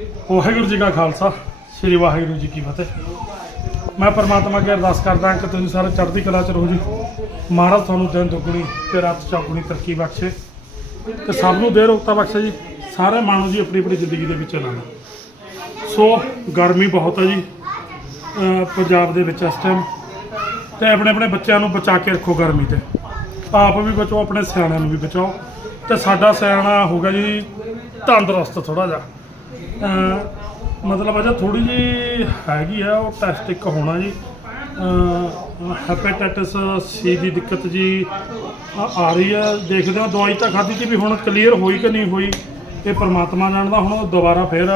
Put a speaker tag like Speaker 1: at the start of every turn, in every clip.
Speaker 1: ਵਾਹਿਗੁਰੂ ਜੀ ਕਾ ਖਾਲਸਾ, ਸ੍ਰੀ ਵਾਹਿਗੁਰੂ ਜੀ ਕੀ ਫਤਿਹ। ਮੈਂ ਪਰਮਾਤਮਾ ਅੱਗੇ ਅਰਦਾਸ ਕਰਦਾ ਕਿ ਤੁਸੀਂ ਸਾਰੇ ਚੜ੍ਹਦੀ ਕਲਾ ਚ ਰਹੋ ਜੀ। ਮਹਾਰਾਜ ਤੁਹਾਨੂੰ ਦਿਨ ਦੁੱਗਣੀ ਤੇ ਰਾਤ ਚੌਗਣੀ ਤਰੱਕੀ ਬਖਸ਼ੇ। ਤੇ ਸਭ ਨੂੰ ਦੇ ਰੋਗਤਾ ਬਖਸ਼ੇ ਜੀ। ਸਾਰੇ ਮਾਣੋ ਜੀ ਆਪਣੀ ਆਪਣੀ ਜ਼ਿੰਦਗੀ ਦੇ ਵਿੱਚ ਲਾਣਾ ਸੋ, ਗਰਮੀ ਬਹੁਤ ਹੈ ਜੀ ਪੰਜਾਬ ਦੇ ਵਿੱਚ ਇਸ ਟਾਈਮ ਤੇ ਆਪਣੇ ਆਪਣੇ ਬੱਚਿਆਂ ਨੂੰ ਬਚਾ ਕੇ ਰੱਖੋ ਗਰਮੀ ਤੇ। ਆਪ ਵੀ ਬਚੋ, ਆਪਣੇ ਸਿਆਣਿਆਂ ਨੂੰ ਵੀ ਬਚਾਓ। ਤੇ ਸਾਡਾ ਸਿਆਣਾ ਹੋਗਾ ਜੀ, ਤੰਦਰੁਸਤ ਥੋੜਾ ਜਿਹਾ। ਮਤਲਬ ਅਜਾ ਥੋੜੀ ਜੀ ਹੈਗੀ ਆ, ਉਹ ਟੈਸਟ ਇੱਕ ਹੋਣਾ ਜੀ। ਹੈਪੇਟਾਈਟਸ ਸੀ ਦੀ ਦਿੱਕਤ ਜੀ ਆ ਰਹੀ ਹੈ ਦੇਖਦੇ ਹਾਂ ਦਵਾਈ ਤਾਂ ਖਾਧੀ ਸੀ ਵੀ ਹੁਣ ਕਲੀਅਰ ਹੋਈ ਕਿ ਨਹੀਂ ਹੋਈ, ਇਹ ਪਰਮਾਤਮਾ ਜਾਣਦਾ, ਹੁਣ ਉਹ ਦੁਬਾਰਾ ਫੇਰ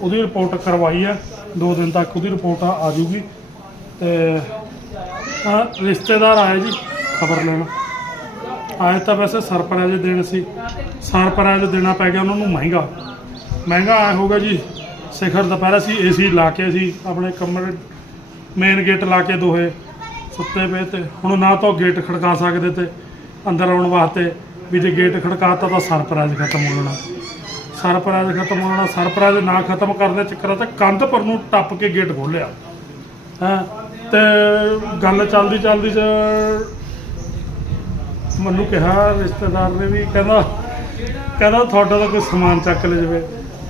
Speaker 1: ਉਹਦੀ ਰਿਪੋਰਟ ਕਰਵਾਈ ਹੈ ਦੋ ਦਿਨ ਤੱਕ ਉਹਦੀ ਰਿਪੋਰਟ ਆ ਜੂਗੀ ਤੇ ਰਿਸ਼ਤੇਦਾਰ ਆਏ ਜੀ ਖਬਰ ਲੈਣ। ਆਏ ਤਾਂ ਵੈਸੇ ਸਰਪ੍ਰਾਈਜ਼ ਦੇਣ ਸੀ। ਸਰਪ੍ਰਾਈਜ਼ ਦੇਣਾ ਪੈ ਗਿਆ, ਉਹਨਾਂ ਨੂੰ ਮਹਿੰਗਾ। ਮਹਿੰਗਾ ਆਇਆ ਹੋਗਾ ਜੀ। ਸਿਖਰ ਦੁਪਹਿਰਾ ਸੀ ਏਸੀ ਲਾ ਕੇ ਸੀ ਆਪਣੇ ਕਮਰੇ ਮੇਨ ਗੇਟ ਲਾ ਕੇ ਦੋਹੇ ਸੁੱਤੇ ਪਏ ਤੇ ਹੁਣ ਨਾ ਤਾਂ ਗੇਟ ਖੜਕਾ ਸਕਦੇ ਤੇ ਅੰਦਰ ਆਉਣ ਵਾਸਤੇ ਵੀ ਜੇ ਗੇਟ ਖੜਕਾਤਾ ਤਾਂ ਸਰਪ੍ਰਾਈਜ਼ ਖਤਮ ਹੋ ਜਾਣਾ। ਸਰਪ੍ਰਾਈਜ਼ ਖਤਮ ਹੋ ਜਾਣਾ ਸਰਪ੍ਰਾਈਜ਼ ਨਾ ਖਤਮ ਕਰਨ ਦੇ ਚੱਕਰਾਂ ਤੇ ਕੰਧ ਪਰ ਨੂੰ ਟੱਪ ਕੇ ਗੇਟ ਖੋਲਿਆ ਹਾਂ, ਤੇ ਗੱਲ ਚੱਲਦੀ ਚੱਲਦੀ ਚ ਮੈਨੂੰ ਕਿਹਾ ਰਿਸ਼ਤੇਦਾਰ ਨੇ ਵੀ, ਕਹਿੰਦਾ ਕਹਿੰਦਾ ਤੁਹਾਡਾ ਤਾਂ ਕੋਈ ਸਮਾਨ ਚੱਕ ਲੈ ਜਾਵੇ।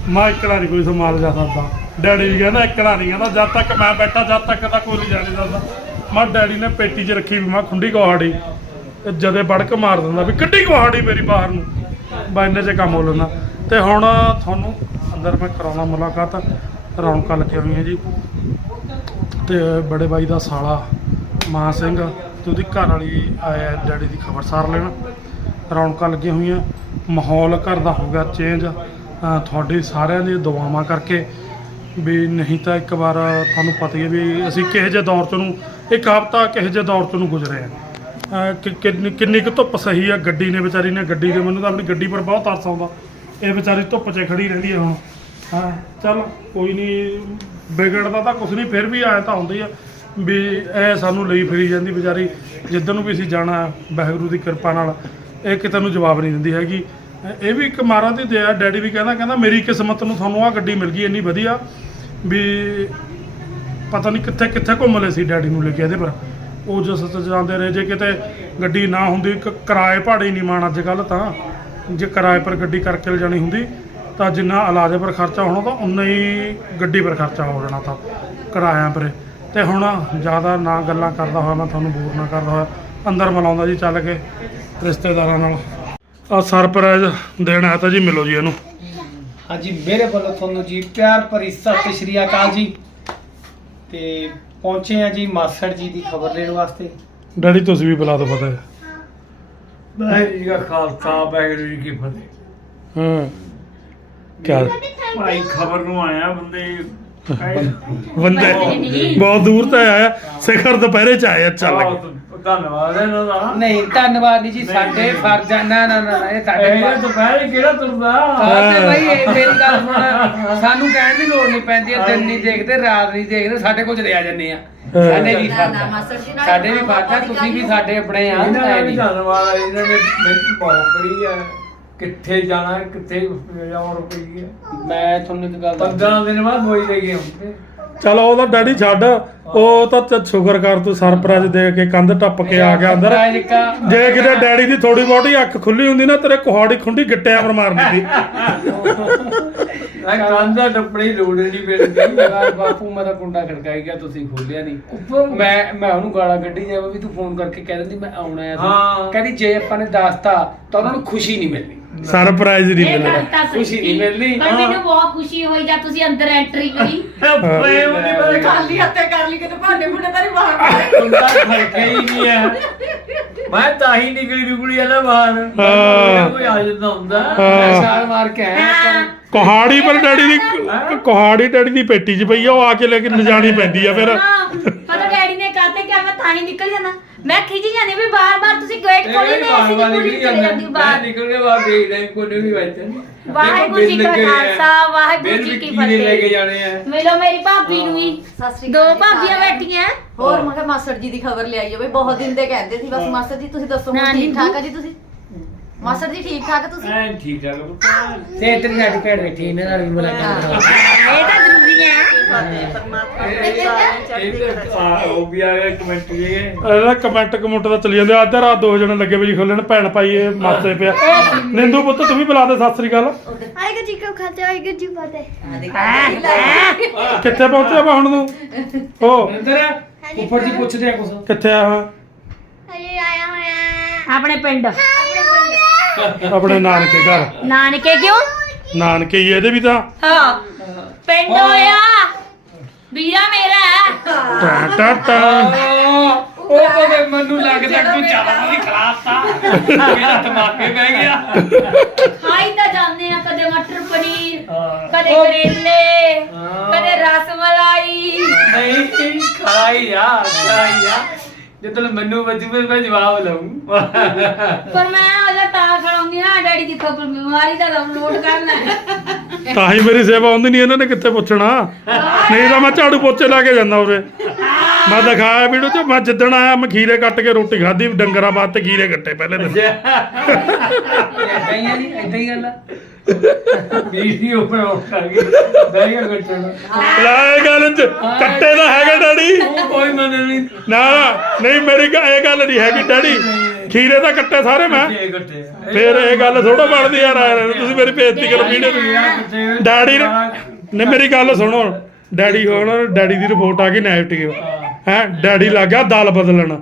Speaker 1: ਮੈਂ ਇਕੜਾ ਨਹੀਂ ਕੋਈ ਸੰਭਾਲ ਜਾ ਸਕਦਾ। ਡੈਡੀ ਵੀ ਕਹਿੰਦਾ ਇਕੜਾ ਨਹੀਂ ਕਹਿੰਦਾ ਜਦ ਤੱਕ ਮੈਂ ਬੈਠਾ, ਜਦ ਤੱਕ ਤਾਂ ਕੋਈ ਨਹੀਂ ਜਾ ਨਹੀਂ ਸਕਦਾ ਮੈਂ ਡੈਡੀ ਨੇ ਪੇਟੀ 'ਚ ਰੱਖੀ ਵੀ ਮੈਂ ਖੁੰਡੀ ਕੁਹਾੜੀ ਤੇ ਜਦੇ ਵੜਕ ਮਾਰ ਦਿੰਦਾ ਵੀ ਕੱਢੀ ਕੁਹਾੜੀ ਮੇਰੀ ਬਾਹਰ ਨੂੰ। ਬਾਇਨੇ 'ਚ ਕੰਮ ਹੋ ਲੈਂਦਾ। ਤੇ ਹੁਣ ਤੁਹਾਨੂੰ ਅੰਦਰ ਮੈਂ ਕਰਾਉਣਾ ਮੁਲਾਕਾਤ। ਰੌਣਕਾਂ ਲੱਗੀਆਂ ਹੋਈਆਂ ਜੀ। ਤੇ ਬੜੇ ਬਾਈ ਦਾ ਸਾਲਾ ਮਾਂ ਸਿੰਘ, ਤੇ ਉਹਦੀ ਘਰ ਵਾਲੀ ਆਇਆ ਡੈਡੀ ਦੀ ਖਬਰਸਾਰ ਲੈਣ। ਰੌਣਕਾਂ ਲੱਗੀਆਂ ਹੋਈਆਂ। ਮਾਹੌਲ ਘਰ ਦਾ ਹੋ ਗਿਆ ਚੇਂਜ ਤੁਹਾਡੇ ਸਾਰਿਆਂ ਦੀ ਦੁਆਵਾਂ ਕਰਕੇ ਵੀ ਨਹੀਂ ਤਾਂ ਇੱਕ ਵਾਰ ਤੁਹਾਨੂੰ ਪਤਾ ਹੀ ਹੈ ਵੀ ਅਸੀਂ ਕਿਹੋ ਜਿਹੇ ਦੌਰ ਚ ਨੂੰ, ਇੱਕ ਹਫ਼ਤਾ ਕਿਹੋ ਜਿਹੇ ਦੌਰ ਚ ਨੂੰ ਗੁਜ਼ਰੇ ਆ। ਕਿੰਨੀ ਕਿੰਨੀ ਕੁ ਧੁੱਪ ਸਹੀ ਆ, ਗੱਡੀ ਨੇ ਵਿਚਾਰੀ ਨੇ ਗੱਡੀ ਦੇ, ਮੈਨੂੰ ਤਾਂ ਆਪਣੀ ਗੱਡੀ ਪਰ ਬਹੁਤ ਤਰਸ ਆਉਂਦਾ। ਇਹ ਵਿਚਾਰੀ ਧੁੱਪ 'ਚ ਖੜੀ ਰਹਿੰਦੀ ਹੈ ਹੁਣ। ਹਾਂ, ਚੱਲ ਕੋਈ ਨਹੀਂ ਵਿਗੜਦਾ ਤਾਂ ਕੁਛ ਨਹੀਂ ਫਿਰ ਵੀ ਆਇਆ ਤਾਂ ਹੁੰਦੀ ਆ ਵੀ ਇਹ ਸਾਨੂੰ ਲਈ ਫਿਰੀ ਜਾਂਦੀ ਵਿਚਾਰੀ। ਜਿੱਦਣ ਨੂੰ ਵੀ ਅਸੀਂ ਜਾਣਾ, ਵਾਹਿਗੁਰੂ ਦੀ ਕਿਰਪਾ ਨਾਲ, ਇਹ ਕਿਤੇ ਨੂੰ ਜਵਾਬ ਨਹੀਂ ਦਿੰਦੀ ਹੈਗੀ। ਇਹ- ਵੀ ਇੱਕ ਮਾਰਾਂ ਦੀ ਦਇਆ, ਡੈਡੀ ਵੀ ਕਹਿੰਦਾ ਕਹਿੰਦਾ ਮੇਰੀ ਕਿਸਮਤ ਨੂੰ ਤੁਹਾਨੂੰ ਆ ਗੱਡੀ ਮਿਲ ਗਈ ਇੰਨੀ ਵਧੀਆ ਵੀ ਪਤਾ ਨਹੀਂ ਕਿੱਥੇ ਕਿੱਥੇ ਘੁੰਮ ਲਏ ਸੀ ਡੈਡੀ ਨੂੰ ਲੈ ਕੇ ਇਹਦੇ ਪਰ। ਉਹ ਜਿਸ ਜਾਂਦੇ ਰਹੇ, ਜੇ ਕਿਤੇ ਗੱਡੀ ਨਾ ਹੁੰਦੀ, ਇੱਕ ਕਿਰਾਏ ਭਾੜੇ ਨਹੀਂ ਮਾਣ ਅੱਜ ਕੱਲ ਤਾਂ। ਜੇ ਕਿਰਾਏ ਪਰ ਗੱਡੀ ਕਰਕੇ ਲਿਜਾਣੀ ਹੁੰਦੀ, ਤਾਂ ਜਿੰਨਾ ਇਲਾਜ ਪਰ ਖਰਚਾ ਹੋਣਾ, ਤਾਂ ਉਨਾ ਹੀ ਗੱਡੀ ਪਰ ਖਰਚਾ ਹੋ ਜਾਣਾ ਤਾਂ, ਕਿਰਾਇਆਂ ਪਰ। ਤੇ ਹੁਣ ਜ਼ਿਆਦਾ ਨਾ ਗੱਲਾਂ ਕਰਦਾ ਹੋਇਆ, ਮੈਂ ਤੁਹਾਨੂੰ ਬੋਰ ਨਾ ਕਰਦਾ ਹੋਇਆ, ਅੰਦਰ ਮਿਲਾਉਂਦਾ ਜੀ ਚੱਲ ਕੇ, ਰਿਸ਼ਤੇਦਾਰਾਂ ਨਾਲ। ਆ ਸਰਪ੍ਰਾਈਜ਼ ਦੇਣ ਤਾਂ ਜੀ ਮਿਲੋ ਜੀ ਇਹਨੂੰ।
Speaker 2: ਹਾਂਜੀ ਮੇਰੇ ਵੱਲੋਂ ਤੁਹਾਨੂੰ ਜੀ ਪਿਆਰ ਭਰੀ ਸਤਿ ਸ਼੍ਰੀ ਅਕਾਲ ਜੀ। ਤੇ ਪਹੁੰਚੇ ਆ ਜੀ ਮਾਸੜ ਜੀ ਦੀ ਖਬਰ ਲੈਣ ਵਾਸਤੇ।
Speaker 1: ਡੈਡੀ ਤੁਸੀਂ ਵੀ ਬੁਲਾ ਦਿਓ ਪਤਾ ਹੈ
Speaker 3: ਵਾਹਿਗੁਰੂ ਜੀ ਕਾ ਖਾਲਸਾ ਵਾਹਿਗੁਰੂ ਜੀ ਕੀ ਫਤਿਹ।
Speaker 1: ਹਾਂ। ਕਿਆ?
Speaker 3: ਭਾਈ ਖਬਰ ਨੂੰ ਆਇਆ ਬੰਦੇ।
Speaker 1: ਬੰਦੇ ਬਹੁਤ ਦੂਰ ਤੋਂ ਆਇਆ। ਸਿਖਰ ਦੁਪਹਿਰੇ ਚ ਆਇਆ ਚੱਲ। ਕੇ
Speaker 3: ਬਹੁਤ ਧੰਨਵਾਦ ਹੈ ਇਹਨਾਂ ਦਾ।
Speaker 2: ਨਹੀਂ ਧੰਨਵਾਦ ਨਹੀਂ ਜੀ ਸਾਡੇ ਫਰਜ਼ ਆ- ਨਾ ਨਾ ਨਾ ਨਾ, ਇਹ ਸਾਡੇ
Speaker 3: ਇਹ
Speaker 2: ਫਰਜ਼
Speaker 3: ਦੁਪਹਿਰੇ ਕਿਹੜਾ ਤੁਰਦਾ?
Speaker 2: ਹਾਂ ਤੇ ਭਾਈ ਇਹ ਮੇਰੀ ਗੱਲ ਸੁਣ। ਸਾਨੂੰ ਕਹਿਣ ਦੀ ਲੋੜ ਨਹੀਂ ਪੈਂਦੀ ਹੈ ਦਿਨ ਨਹੀਂ ਦੇਖਦੇ ਰਾਤ ਨਹੀਂ ਦੇਖਦੇ ਸਾਡੇ ਕੋਲ ਚਲੇ ਆ ਜੰਨੇ ਆ। ਸਾਡੇ ਵੀ ਫਰਜ਼ ਆ। ਸਾਡੇ ਵੀ ਫਰਜ਼ ਆ ਤੁਸੀਂ ਵੀ ਸਾਡੇ ਆਪਣੇ ਆ
Speaker 3: ਇਹਨਾਂ ਦਾ
Speaker 2: ਐ
Speaker 3: ਵੀ
Speaker 2: ਨਹੀਂ।
Speaker 3: ਧੰਨਵਾਦ ਹੈ ਇਹਨਾਂ ਨੇ ਮਿਹਨਤ ਬਹੁਤ ਕਰੀ ਹੈ ਕਿੱਥੇ ਜਾਣਾ ਹੈ, ਕਿੱਥੇ ਜਾਉ ਰੁਪਈ ਹੈ
Speaker 2: ਮੈਂ ਤੁਹਾਨੂੰ ਇੱਕ ਗੱਲ ਦੱਸ।
Speaker 3: 15 ਦਿਨ ਬਾਅਦ ਹੋਈ ਲੈ ਗਏ ਹੁਣ
Speaker 1: ਚਲ ਉਹਦਾ ਡੈਡੀ ਛੱਡ ਉਹ ਤਾਂ ਚੱਲ ਸ਼ੁਕਰ ਕਰ ਤੂੰ ਸਰਪ੍ਰਾਈਜ਼ ਦੇ ਕੇ ਕੰਧ ਟੱਪ ਕੇ ਆ ਗਿਆ ਅੰਦਰ। ਜੇ ਕਿਤੇ ਡੈਡੀ ਦੀ ਥੋੜੀ ਬਹੁਤੀ ਅੱਖ ਖੁੱਲੀ ਹੁੰਦੀ ਨਾ ਤੇਰੇ ਕੁਹਾੜੀ ਖੁੰਡੀ ਗਿੱਟਿਆਂ ਪਰ ਮਾਰ ਦਿੰਦੀ
Speaker 3: ਮੈਂ ਕਾਂਦਾ ਟੱਪੜੀ ਲੋੜ ਨਹੀਂ ਪੈਂਦੀ।
Speaker 2: ਯਾਰ ਬਾਪੂ ਮੇਰਾ ਕੁੰਡਾ ਖੜਕਾਈ ਗਿਆ ਤੁਸੀਂ ਖੋਲਿਆ ਨਹੀਂ। ਮੈਂ ਮੈਂ ਉਹਨੂੰ ਗਾਲਾਂ ਕੱਢੀ ਜਾਵਾਂ ਵੀ ਤੂੰ ਫੋਨ ਕਰਕੇ ਕਹਿ ਦਿੰਦੀ ਮੈਂ ਆਉਣਾ ਹੈ
Speaker 3: ਹਾਂ।
Speaker 2: ਕਹਿੰਦੀ ਜੇ ਆਪਾਂ ਨੇ ਦੱਸਤਾ ਤਾਂ ਉਹਨਾਂ ਨੂੰ ਖੁਸ਼ੀ ਨਹੀਂ ਮਿਲਣੀ।
Speaker 1: ਸਰਪ੍ਰਾਈਜ਼ ਨਹੀਂ
Speaker 4: ਇਹ
Speaker 1: ਮਿਲਣਾ।
Speaker 2: ਖੁਸ਼ੀ ਨਹੀਂ। ਮਿਲਣੀ।
Speaker 4: ਪਰ ਮੈਨੂੰ ਬਹੁਤ ਖੁਸ਼ੀ ਹੋਈ ਜਦ ਤੁਸੀਂ ਅੰਦਰ ਐਂਟਰੀ ਕਰੀ।
Speaker 3: ਪ੍ਰੇਮ ਨਹੀਂ ਪਤਾ
Speaker 5: ਖਾਲੀ ਹੱਥੇ ਕਰ ਲਈ ਕਿਤੇ ਭਾਂਡੇ ਭੁੰਡੇ ਤਾਂ ਨਹੀਂ ਬਾਹਰ
Speaker 3: ਕੁੰਡਾ ਖੜਕਿਆ ਹੀ ਨਹੀਂ ਹੈ। ਮੈਂ ਤਾਂ ਹੀ ਨਿਕਲੀ ਨਿਕਲੀ ਜਾਂਦਾ ਬਾਹਰ।
Speaker 1: ਹਾਂ।
Speaker 3: ਕੋਈ ਆ ਜਾਂਦਾ ਹੁੰਦਾ।
Speaker 2: ਮੈਂ ਛਾਲ ਮਾਰ ਕੇ ਆਇਆ
Speaker 4: ਹਾਂ।
Speaker 1: ਕੁਹਾੜੀ ਪਰ ਡੈਡੀ ਦੀ ਕੁਹਾੜੀ ਡੈਡੀ ਦੀ ਪੇਟੀ 'ਚ ਪਈ ਆ ਉਹ ਆ ਕੇ ਲੈ ਕੇ ਲਿਜਾਣੀ ਪੈਂਦੀ ਆ ਫਿਰ।
Speaker 4: ਹਾਂ, ਨੇ ਹੀ ਨਿਕਲ ਜਾਣਾ। ਮੈਂ ਖਿਜੀ ਜਾਂਦੀ ਵੀ ਬਾਰ-ਬਾਰ ਤੁਸੀਂ ਗੇਟ ਖੋਲੀ
Speaker 3: ਵੀ
Speaker 4: ਨੇ
Speaker 3: ਬਾਹਰ
Speaker 4: ਅਸੀਂ
Speaker 3: ਬਾਹਰ ਨਿਕਲੀ
Speaker 4: ਜਾਂਦੀ।
Speaker 3: ਜਾਂਦਾ
Speaker 4: ਬਾਹਰ।
Speaker 3: ਕੇ ਬਾਹਰ ਦੇਖ ਲੈ ਕੋਈ ਵੀ ਬੈਠਾ
Speaker 4: ਵਾਹਿਗੁਰੂ ਜੀ ਕਾ ਖਾਲਸਾ, ਵਾਹਿਗੁਰੂ ਜੀ ਕੀ
Speaker 3: ਲੈ ਕੇ
Speaker 4: ਫਤਿਹ।
Speaker 3: ਜਾਣੇ ਆ।
Speaker 4: ਮਿਲੋ ਮੇਰੀ ਭਾਬੀ ਨੂੰ ਵੀ।
Speaker 5: ਸਤਿ ਸ੍ਰੀ
Speaker 4: ਦੋ
Speaker 5: ਅਕਾਲ ਜੀ
Speaker 4: ਭਾਬੀਆਂ
Speaker 5: ਸਾਰਿਆਂ ਨੂੰ।
Speaker 4: ਬੈਠੀਆਂ।
Speaker 5: ਹੋਰ ਮੈਂ ਕਿਹਾ ਮਾਸਟਰ ਜੀ ਦੀ ਖਬਰ ਲਿਆਈ ਹੋਵੇ ਬਹੁਤ ਦਿਨ ਦੇ ਕਹਿੰਦੇ ਸੀ ਬਸ ਮਾਸਟਰ ਜੀ ਤੁਸੀਂ ਦੱਸੋ ਹੁਣ
Speaker 4: ਨਾਨੀ
Speaker 5: ਠੀਕ ਠਾਕ ਆ ਜੀ ਤੁਸੀਂ? ਮਾਸਟਰ ਜੀ ਠੀਕ ਠਾਕ ਤੁਸੀਂ?
Speaker 3: ਐਨ ਠੀਕ ਠਾਕ ਪੁੱਤ।
Speaker 2: ਤੇ ਇੱਧਰ ਸਾਡੀ ਭੈਣ ਬੈਠੀ ਇਹਨਾਂ ਨਾਲ ਵੀ ਮੁਲਾਕਾਤ ਕਰੋ।
Speaker 4: ਇਹ ਤਾਂ ਜ਼ਰੂਰੀ ਹੈ
Speaker 3: ਇਹ ਉਹ ਵੀ ਆ ਗਿਆ ਕਮੈਂਟ ਜੀ
Speaker 1: ਇਹਦਾ ਕਮੈਂਟ ਕਮੈਂਟ ਤਾਂ ਚਲੀ ਜਾਂਦੇ ਅੱਧਾ ਰਾਤ ਦੋ ਜਣੇ ਲੱਗੇ ਵੀ ਖੋਲਣ ਭੈਣ ਭਾਈ ਇਹ ਮਸਤੇ ਪਿਆ ਨਿੰਦੂ ਪੁੱਤ ਤੂੰ ਵੀ ਬੁਲਾ ਦੇ ਸਤਿ ਸ੍ਰੀ ਅਕਾਲ।
Speaker 6: ਆਏਗਾ ਜੀ ਕਬ ਖਾਤੇ ਆਏਗਾ ਜੀ ਫਤਿਹ।
Speaker 1: ਕਿੱਥੇ ਪਹੁੰਚਿਆ ਵਾ ਹੁਣ ਤੂੰ? ਉਹ
Speaker 2: ਅੰਦਰ ਉੱਪਰ ਦੀ ਪੁੱਛਦੇ ਆ ਕੁਛ।
Speaker 1: ਕਿੱਥੇ ਆਇਆ ਹੋਇਆ?
Speaker 6: ਅਰੇ ਆਇਆ ਹੋਇਆ।
Speaker 4: ਆਪਣੇ ਪਿੰਡ।
Speaker 6: ਆਪਣੇ ਕੋਲ
Speaker 1: ਆਪਣੇ ਨਾਨਕੇ ਘਰ।
Speaker 4: ਨਾਨਕੇ ਕਿਉਂ?
Speaker 1: ਨਾਨਕੇ ਹੀ ਇਹਦੇ ਵੀ ਤਾਂ।
Speaker 4: ਹਾਂ ਪਿੰਡ ਹੋਇਆ। ਵੀਰਾ ਮੇਰਾ ਹੈ।
Speaker 1: ਟਾ ਟਾ ਟਾ।
Speaker 2: ਉਹ ਕਦੇ ਮੈਨੂੰ ਲੱਗਦਾ ਕੋਈ ਜ਼ਿਆਦਾ ਨਹੀਂ ਖਰਾਬਤਾ ਮੇਰਾ ਦਿਮਾਗੇ ਬਹਿ ਗਿਆ।
Speaker 4: ਖਾਈ ਤਾਂ ਜਾਂਦੇ ਆ ਕਦੇ ਮਟਰ ਪਨੀਰ
Speaker 3: ਹਾਂ।
Speaker 4: ਕਦੇ ਕਰੇਲੇ। ਕਦੇ ਰਸ ਮਲਾਈ
Speaker 2: ਨਹੀਂ ਖਾਈ ਆ ਖਾਈ ਆ। ਜਦੋਂ ਮੈਨੂੰ ਬਚੂਵੇ ਮੈਂ ਜਵਾਬ ਲਵਾਂ
Speaker 4: ਪਰ ਮੈਂ ਉਹਦਾ ਤਾਂ ਖੜਾਉਂਦੀ ਆ ਡੈਡੀ ਦੀ ਖਬਰ ਬਿਮਾਰੀ ਦਾ ਡਾਊਨਲੋਡ ਕਰਨਾ ਹੈ।
Speaker 1: ਤਾਂ ਹੀ ਮੇਰੀ ਸੇਵਾ ਹੁੰਦੀ ਨਹੀਂ ਇਹਨਾਂ ਨੇ ਕਿੱਥੇ ਪੁੱਛਣਾ? ਨਹੀਂ ਤਾਂ ਮੈਂ ਝਾੜੂ ਪੋਚੇ ਲਾ ਕੇ ਜਾਂਦਾ ਉਰੇ। ਮੈਂ ਦਿਖਾਇਆ ਵੀਡੀਓ ਚ ਮੈਂ ਜਿੱਦਣ ਆਇਆ ਮੈਂ ਖੀਰੇ ਕੱਟ ਕੇ ਰੋਟੀ ਖਾਧੀ ਡੰਗਰਾਂ ਬਾਤ ਤੇ ਖੀਰੇ ਕੱਟੇ ਪਹਿਲੇ ਦਿਨ।
Speaker 2: ਏਦਾਂ ਹੀ ਆ ਜੀ ਹੀ ਗੱਲ ਆ।
Speaker 3: ਵੀਡੀਓ ਬਣਾਉ ਕਰ ਗਈ। ਬਹਿ ਗਿਆ ਗੱਟੇ ਨੂੰ।
Speaker 1: ਲੈ ਇਹ ਗੱਲ ਚ ਕੱਟੇ ਦਾ ਹੈਗਾ ਡੈਡੀ।
Speaker 2: ਉਹ ਕੋਈ ਮਨ ਨਹੀਂ।
Speaker 1: ਨਾ ਨਾ, ਨਹੀਂ ਮੇਰੀ ਗ- ਇਹ ਗੱਲ ਨਹੀਂ ਹੈਗੀ ਡੈਡੀ। ਖੀਰੇ ਤਾਂ ਕੱਟੇ ਸਾਰੇ ਮੈਂ।
Speaker 3: ਗੱਟੇ
Speaker 1: ਫੇਰ ਇਹ ਗੱਲ ਥੋੜਾ ਬਣਦੀ ਯਾਰ ਤੁਸੀਂ ਮੇਰੀ ਬੇਇੱਜ਼ਤੀ ਕਰੋ ਵੀਡੀਓ ਡੈਡੀ ਨੇ ਨੇ ਮੇਰੀ ਗੱਲ ਸੁਣੋ। ਡੈਡੀ ਹੁਣ ਡੈਡੀ ਦੀ ਰਿਪੋਰਟ ਆ ਗਈ ਨੈਗੇਟਿਵ। ਹੈ ਡੈਡੀ ਲੱਗਾ ਦਲ ਬਦਲਣ।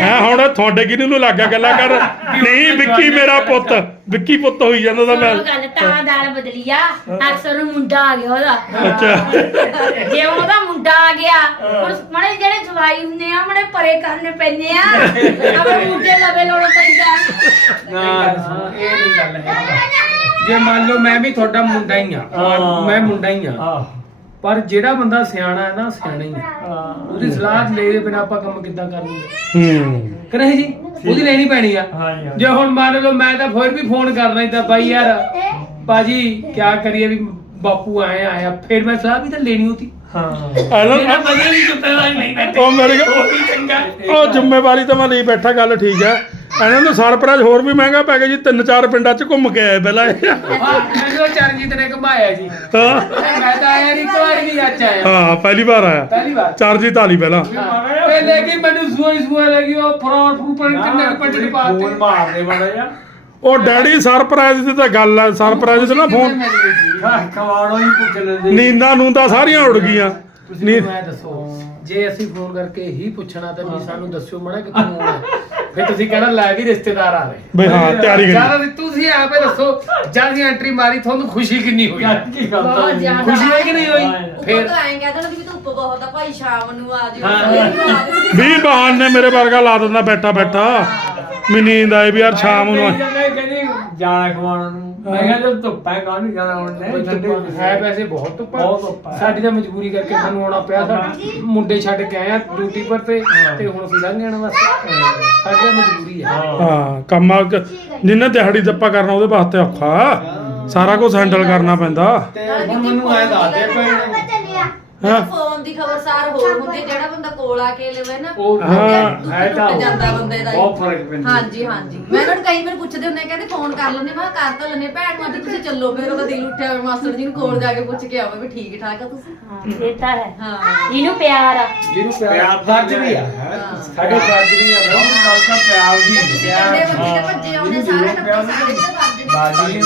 Speaker 1: ਹੈ। ਹੁਣ ਤੁਹਾਡੇ ਕਿਹਨੂੰ ਨੂੰ ਲੱਗਾ ਗੱਲਾਂ ਕਰ? ਨਹੀਂ ਵਿੱਕੀ ਮੇਰਾ ਪੁੱਤ ਵਿੱਕੀ ਪੁੱਤ ਹੋਈ ਜਾਂਦਾ ਤਾਂ ਮੈਂ।
Speaker 4: ਉਹ ਗੱਲ ਤਾਂ ਦਾਲ ਬਦਲੀ ਆ ਅਕਸਰ ਨੂੰ ਮੁੰਡਾ ਆ ਗਿਆ ਉਹਦਾ।
Speaker 1: ਅੱਛਾ।
Speaker 4: ਜੇ ਹੁਣ ਉਹਦਾ ਮੁੰਡਾ ਆ ਗਿਆ ਹੁਣ ਮੜੇ ਜਿਹੜੇ ਜਵਾਈ ਹੁੰਦੇ ਆ ਮੜੇ ਪਰੇ ਕਰਨੇ ਪੈਂਦੇ ਆ। ਆਪਣੇ ਮੁੰਡੇ ਲਵੇ ਲੋੜ ਪੈਂਦਾ।
Speaker 2: ਨਾ ਇਹ ਨਹੀਂ ਗੱਲ ਹੈ ਜੇ ਮੰਨ ਲਓ ਮੈਂ ਵੀ ਤੁਹਾਡਾ ਮੁੰਡਾ ਹੀ ਆ ਮੈਂ ਮੁੰਡਾ ਹੀ ਆ।
Speaker 3: ਆਹ।
Speaker 2: ਪਰ ਜਿਹੜਾ ਬੰਦਾ ਸਿਆਣਾ ਹੈ ਨਾ ਸਿਆਣਾ ਹੀ ਆ ਉਹਦੀ ਸਲਾਹ ਲਏ ਬਿਨਾ ਆਪਾਂ ਕੰਮ ਕਿੱਦਾਂ ਕਰ ਲੂਗੇ
Speaker 1: ਹੂੰ।
Speaker 2: ਕਿ ਨਹੀਂ ਜੀ? ਉਹਦੀ ਲੈਣੀ ਪੈਣੀ ਆ।
Speaker 3: ਹਾਂ ਜੀ,
Speaker 2: ਹੁਣ ਮੰਨ ਲਓ ਮੈਂ ਤਾਂ ਫਿਰ ਵੀ ਫੋਨ ਕਰਨਾ ਹੀ ਤਾਂ ਬਾਈ ਯਾਰ ਬਾਜੀ ਕੀ ਕਰੀਏ ਵੀ ਬਾਪੂ ਆਏ ਆਇਆ ਫਿਰ ਮੈਂ ਸਲਾਹ ਵੀ ਤਾਂ ਲੈਣੀ ਹੋਤੀ
Speaker 3: ਹਾਂ।
Speaker 2: ਮੇਰਾ ਬਦਲ ਨਹੀਂ ਚੁੱਪੇਦਾਰ ਨਹੀਂ ਬੈਠੇ।
Speaker 1: ਉਹ ਮੇਰੀ ਗੱਲ-
Speaker 2: ਉਹ ਵੀ ਚੰਗਾ।
Speaker 1: ਉਹ ਜ਼ਿੰਮੇਵਾਰੀ ਤਾਂ ਮੈਂ ਲਈ ਬੈਠਾ ਗੱਲ ਠੀਕ ਹੈ। ਇਹਨਾਂ ਨੂੰ ਸਰਪ੍ਰਾਈਜ਼ ਹੋਰ ਵੀ ਮਹਿੰਗਾ ਪੈ ਗਿਆ ਜੀ ਤਿੰਨ ਚਾਰ ਪਿੰਡਾਂ 'ਚ ਘੁੰਮ ਕੇ ਆਏ ਪਹਿਲਾਂ ਇਹ।
Speaker 2: ਹਾਂ ਮੈਨੂੰ ਚਰਨਜੀਤ ਨੇ ਘੁਮਾਇਆ ਜੀ।
Speaker 1: ਹਾਂ।
Speaker 2: ਮੈਂ ਤਾਂ ਆਇਆ ਨਹੀਂ ਕੋਈ ਵੀ ਅੱਜ ਆਇਆ।
Speaker 1: ਹਾਂ ਪਹਿਲੀ ਵਾਰ ਆਇਆ।
Speaker 2: ਪਹਿਲੀ ਵਾਰ।
Speaker 1: ਚਾਰਜੀ ਤਾਲੀ ਪਹਿਲਾਂ।
Speaker 2: ਤੇ ਲੈ ਕੇ ਮੈਨੂੰ ਸੂਈ ਸੂਈ ਲੱਗੀ ਉਹ ਫਰਾਡ ਫਰੂਪਰ ਕਿੰਨੇ ਕੁ ਬਾਤ
Speaker 3: ਫੋਨ ਮਾਰਦੇ ਬੜਾ ਜਾ
Speaker 1: ਉਹ ਡੈਡੀ ਸਰਪ੍ਰਾਈਜ਼ ਦੀ ਤਾਂ ਗੱਲ ਹੈ ਸਰਪ੍ਰਾਈਜ਼ ਤੇ ਨਾ ਫੋਨ।
Speaker 3: ਖਵਾੜੋ ਹੀ ਪੁੱਛ ਲੈਂਦੇ
Speaker 1: ਨੀਂਦਾਂ ਨੂੰਦਾਂ ਸਾਰੀਆਂ ਉੜ ਗਈਆਂ।
Speaker 2: ਤੁਸੀਂ
Speaker 1: ਨੀ-
Speaker 2: ਮੈਨੂੰ ਇਹ ਦੱਸੋ ਜੇ ਅਸੀਂ ਫੋਨ ਕਰਕੇ ਹੀ ਪੁੱਛਣਾ ਤਾਂ ਵੀ ਸਾਨੂੰ ਦੱਸਿਓ ਮੜਾ ਕਿ ਤੂੰ ਆਉਣਾ ਫਿਰ ਤੁਸੀਂ ਕਹਿਣਾ ਲੈ ਵੀ ਰਿਸ਼ਤੇਦਾਰ ਆ ਰਹੇ
Speaker 1: ਬਈ ਹਾਂ ਤਿਆਰੀ ਕਰੀ
Speaker 2: ਜ਼ਿਆਦਾ ਤੁਸੀਂ ਆਪੇ ਦੱਸੋ ਜਦ ਦੀ ਐਂਟਰੀ ਮਾਰੀ ਤੁਹਾਨੂੰ ਖੁਸ਼ੀ ਕਿੰਨੀ ਹੋਈ?
Speaker 3: ਕੀ ਗੱਲ
Speaker 4: ਬਹੁਤ ਜ਼ਿਆਦਾ।
Speaker 2: ਖੁਸ਼ੀ ਹੈ ਕਿ ਨਹੀਂ ਹੋਈ?
Speaker 5: ਉੱਪਰ
Speaker 2: ਫਿਰ
Speaker 5: ਤਾਂ ਐਂ ਕਹਿੰਦੇ ਨੇ ਵੀ ਧੁੱਪ ਬਹੁਤ ਆ ਭਾਈ ਸ਼ਾਮ ਨੂੰ ਆ ਜਿਓ।
Speaker 2: ਹਾਂ।
Speaker 5: ਨੂੰ
Speaker 1: ਵੀ ਬਹਾਨੇ ਮੇਰੇ ਵਰਗਾ ਲਾ ਦਿੰਦਾ ਬੈਠਾ ਬੈਠਾ ਮੈਨੂੰ ਨੀਂਦ ਆਈ ਵੀ ਯਾਰ ਸ਼ਾਮ ਨੂੰ ਆ-
Speaker 3: ਕਹਿੰਦੇ ਕਹਿੰਦੇ ਜਾਣਾ ਖਵਾਉਣ ਨੂੰ। ਮੈਂ ਕਿਹਾ ਜਦ ਧੁੱਪਾਂ ਕਾਹ ਨਹੀਂ ਜਾਣਾ ਹੁਣ
Speaker 2: ਕੋਈ ਧੁੱਪ ਹੈ ਵੈਸੇ ਬਹੁਤ ਧੁੱਪ
Speaker 3: ਬਹੁਤ ਧੁੱਪ ਹੈ।
Speaker 2: ਸਾਡੀ ਤਾਂ ਮਜਬੂਰੀ ਕਰਕੇ ਸਾਨੂੰ ਆਉਣਾ ਪਿਆ ਸਾਡੀ ਮੁੰਡੇ ਛੱਡ ਕੇ ਆਏ ਆ ਡਿਊਟੀ ਪਰ ਤੇ ਤੇ ਹੁਣ ਅਸੀਂ ਲੰਘ ਜਾਣਾ ਬਸ। ਸਾਡੀ ਤਾਂ ਮਜਬੂਰੀ ਆ।
Speaker 1: ਹਾਂ। ਕੰਮ ਆ ਕ- ਜਿਹਨੇ ਦਿਹਾੜੀ ਦੱਪਾ ਕਰਨਾ ਉਹਦੇ ਵਾਸਤੇ ਔਖਾ। ਸਾਰਾ ਕੁਝ ਹੈਂਡਲ ਕਰਨਾ ਪੈਂਦਾ।
Speaker 2: ਤੇ ਹੁਣ ਮੈਨੂੰ ਆਏ ਦੱਸਦੇ ਪਏ
Speaker 6: ਚੱਲਿਆ
Speaker 1: ਹਾਂ।
Speaker 5: ਫੋਨ ਦੀ ਖਬਰਸਾਰ ਹੋਰ ਹੁੰਦੀ ਹੈ, ਜਿਹੜਾ ਬੰਦਾ ਕੋਲ ਆ ਕੇ ਲਵੇ ਨਾ
Speaker 2: ਉਹ
Speaker 1: ਹਾਂ,
Speaker 3: ਹੈ ਤਾਂ
Speaker 5: ਟੁੱਟ ਜਾਂਦਾ ਬੰਦੇ ਦਾ ਹੀ।
Speaker 3: ਬਹੁਤ ਫ਼ਰਕ ਪੈਂਦਾ।
Speaker 5: ਹਾਂਜੀ ਹਾਂਜੀ। ਮੈਂ ਉਹਨਾਂ ਨੂੰ ਕਈ ਵਾਰ ਪੁੱਛਦੇ ਹੁੰਦੇ ਆ, ਕਹਿੰਦੇ ਫੋਨ ਕਰ ਲੈਂਦੇ ਮੈਂ ਕਿਹਾ ਕਰ ਤਾਂ ਲੈਂਦੇ ਭੈਣ ਨੂੰ ਅੱਜ ਤੁਸੀਂ ਚੱਲੋ ਫਿਰ ਉਹਦਾ ਦਿਲ ਉੱਠਿਆ ਹੋਇਆ, ਮਾਸਟਰ ਜੀ ਨੂੰ ਕੋਲ ਜਾ ਕੇ ਪੁੱਛ ਕੇ ਆਵੇ ਵੀ ਠੀਕ ਠਾਕ ਆ ਤੁਸੀਂ?
Speaker 4: ਇਹ ਤਾਂ ਹੈ।
Speaker 5: ਹਾਂ।
Speaker 4: ਇਹਨੂੰ ਪਿਆਰ ਆ।
Speaker 2: ਜਿਹਨੂੰ ਪਿਆਰ ਫਰਜ਼ ਵੀ ਆ। ਸਾਡੇ ਫਰਜ਼ ਵੀ ਆ।
Speaker 3: ਬਹੁਤ ਗੱਲ ਤਾਂ ਪਿਆਰ ਦੀ
Speaker 5: ਕੰਡੇ ਬੰਦੇ ਤੇ ਭੱਜੇ ਆਉਂਦੇ ਸਾਰੇ ਟੱਬਰ ਸਾਡੇ ਤੇ ਵੱਜਦੇ
Speaker 3: ਬਾਜੀ।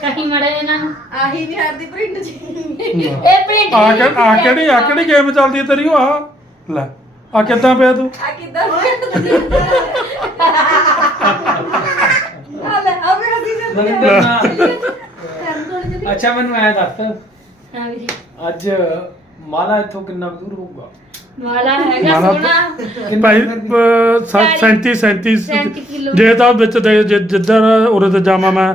Speaker 4: ਕਹੀਂ ਮੜੇ ਇਹਨਾਂ ਨੂੰ।
Speaker 5: ਆਹੀ ਨਹੀਂ ਹਰਦੀ ਪ੍ਰਿੰਟ ਜੀ।
Speaker 4: ਇਹ ਪ੍ਰਿੰਟ
Speaker 1: ਆ ਕਿ ਆ ਕਿਹੜੀ ਆ ਕਿਹੜੀ ਗੇਮ ਚੱਲਦੀ ਹੈ ਤੇਰੀ ਉਹ? ਆ ਲੈ ਆ ਕਿੱਦਾਂ ਪਿਆ ਤੂੰ?
Speaker 5: ਆ ਕਿੱਦਾਂ ਆ ਲੈ ਆ ਮੇਰਾ ਦੀ
Speaker 2: ਮਨਿੰਦਰ ਨਾ। ਅੱਛਾ ਮੈਨੂੰ ਐ ਦੱਸ।
Speaker 4: ਹਾਂ ਵੀਰੇ।
Speaker 2: ਅੱਜ ਮਾਲਾ ਇੱਥੋਂ ਕਿੰਨਾ ਕੁ ਦੂਰ ਹੋਊਗਾ?
Speaker 4: ਮਾਲਾ ਹੈਗਾ
Speaker 1: ਮਾਲਾ
Speaker 4: ਸੋਹਣਾ।
Speaker 1: ਭਾਈ 37 37
Speaker 4: 37 ਕਿਲੋ।
Speaker 1: ਜੇ ਤਾਂ ਵਿੱਚ ਦੇ ਜਿ- ਜਿੱਧਰ ਉਰੇ ਤੇ ਜਾਵਾਂ ਮੈਂ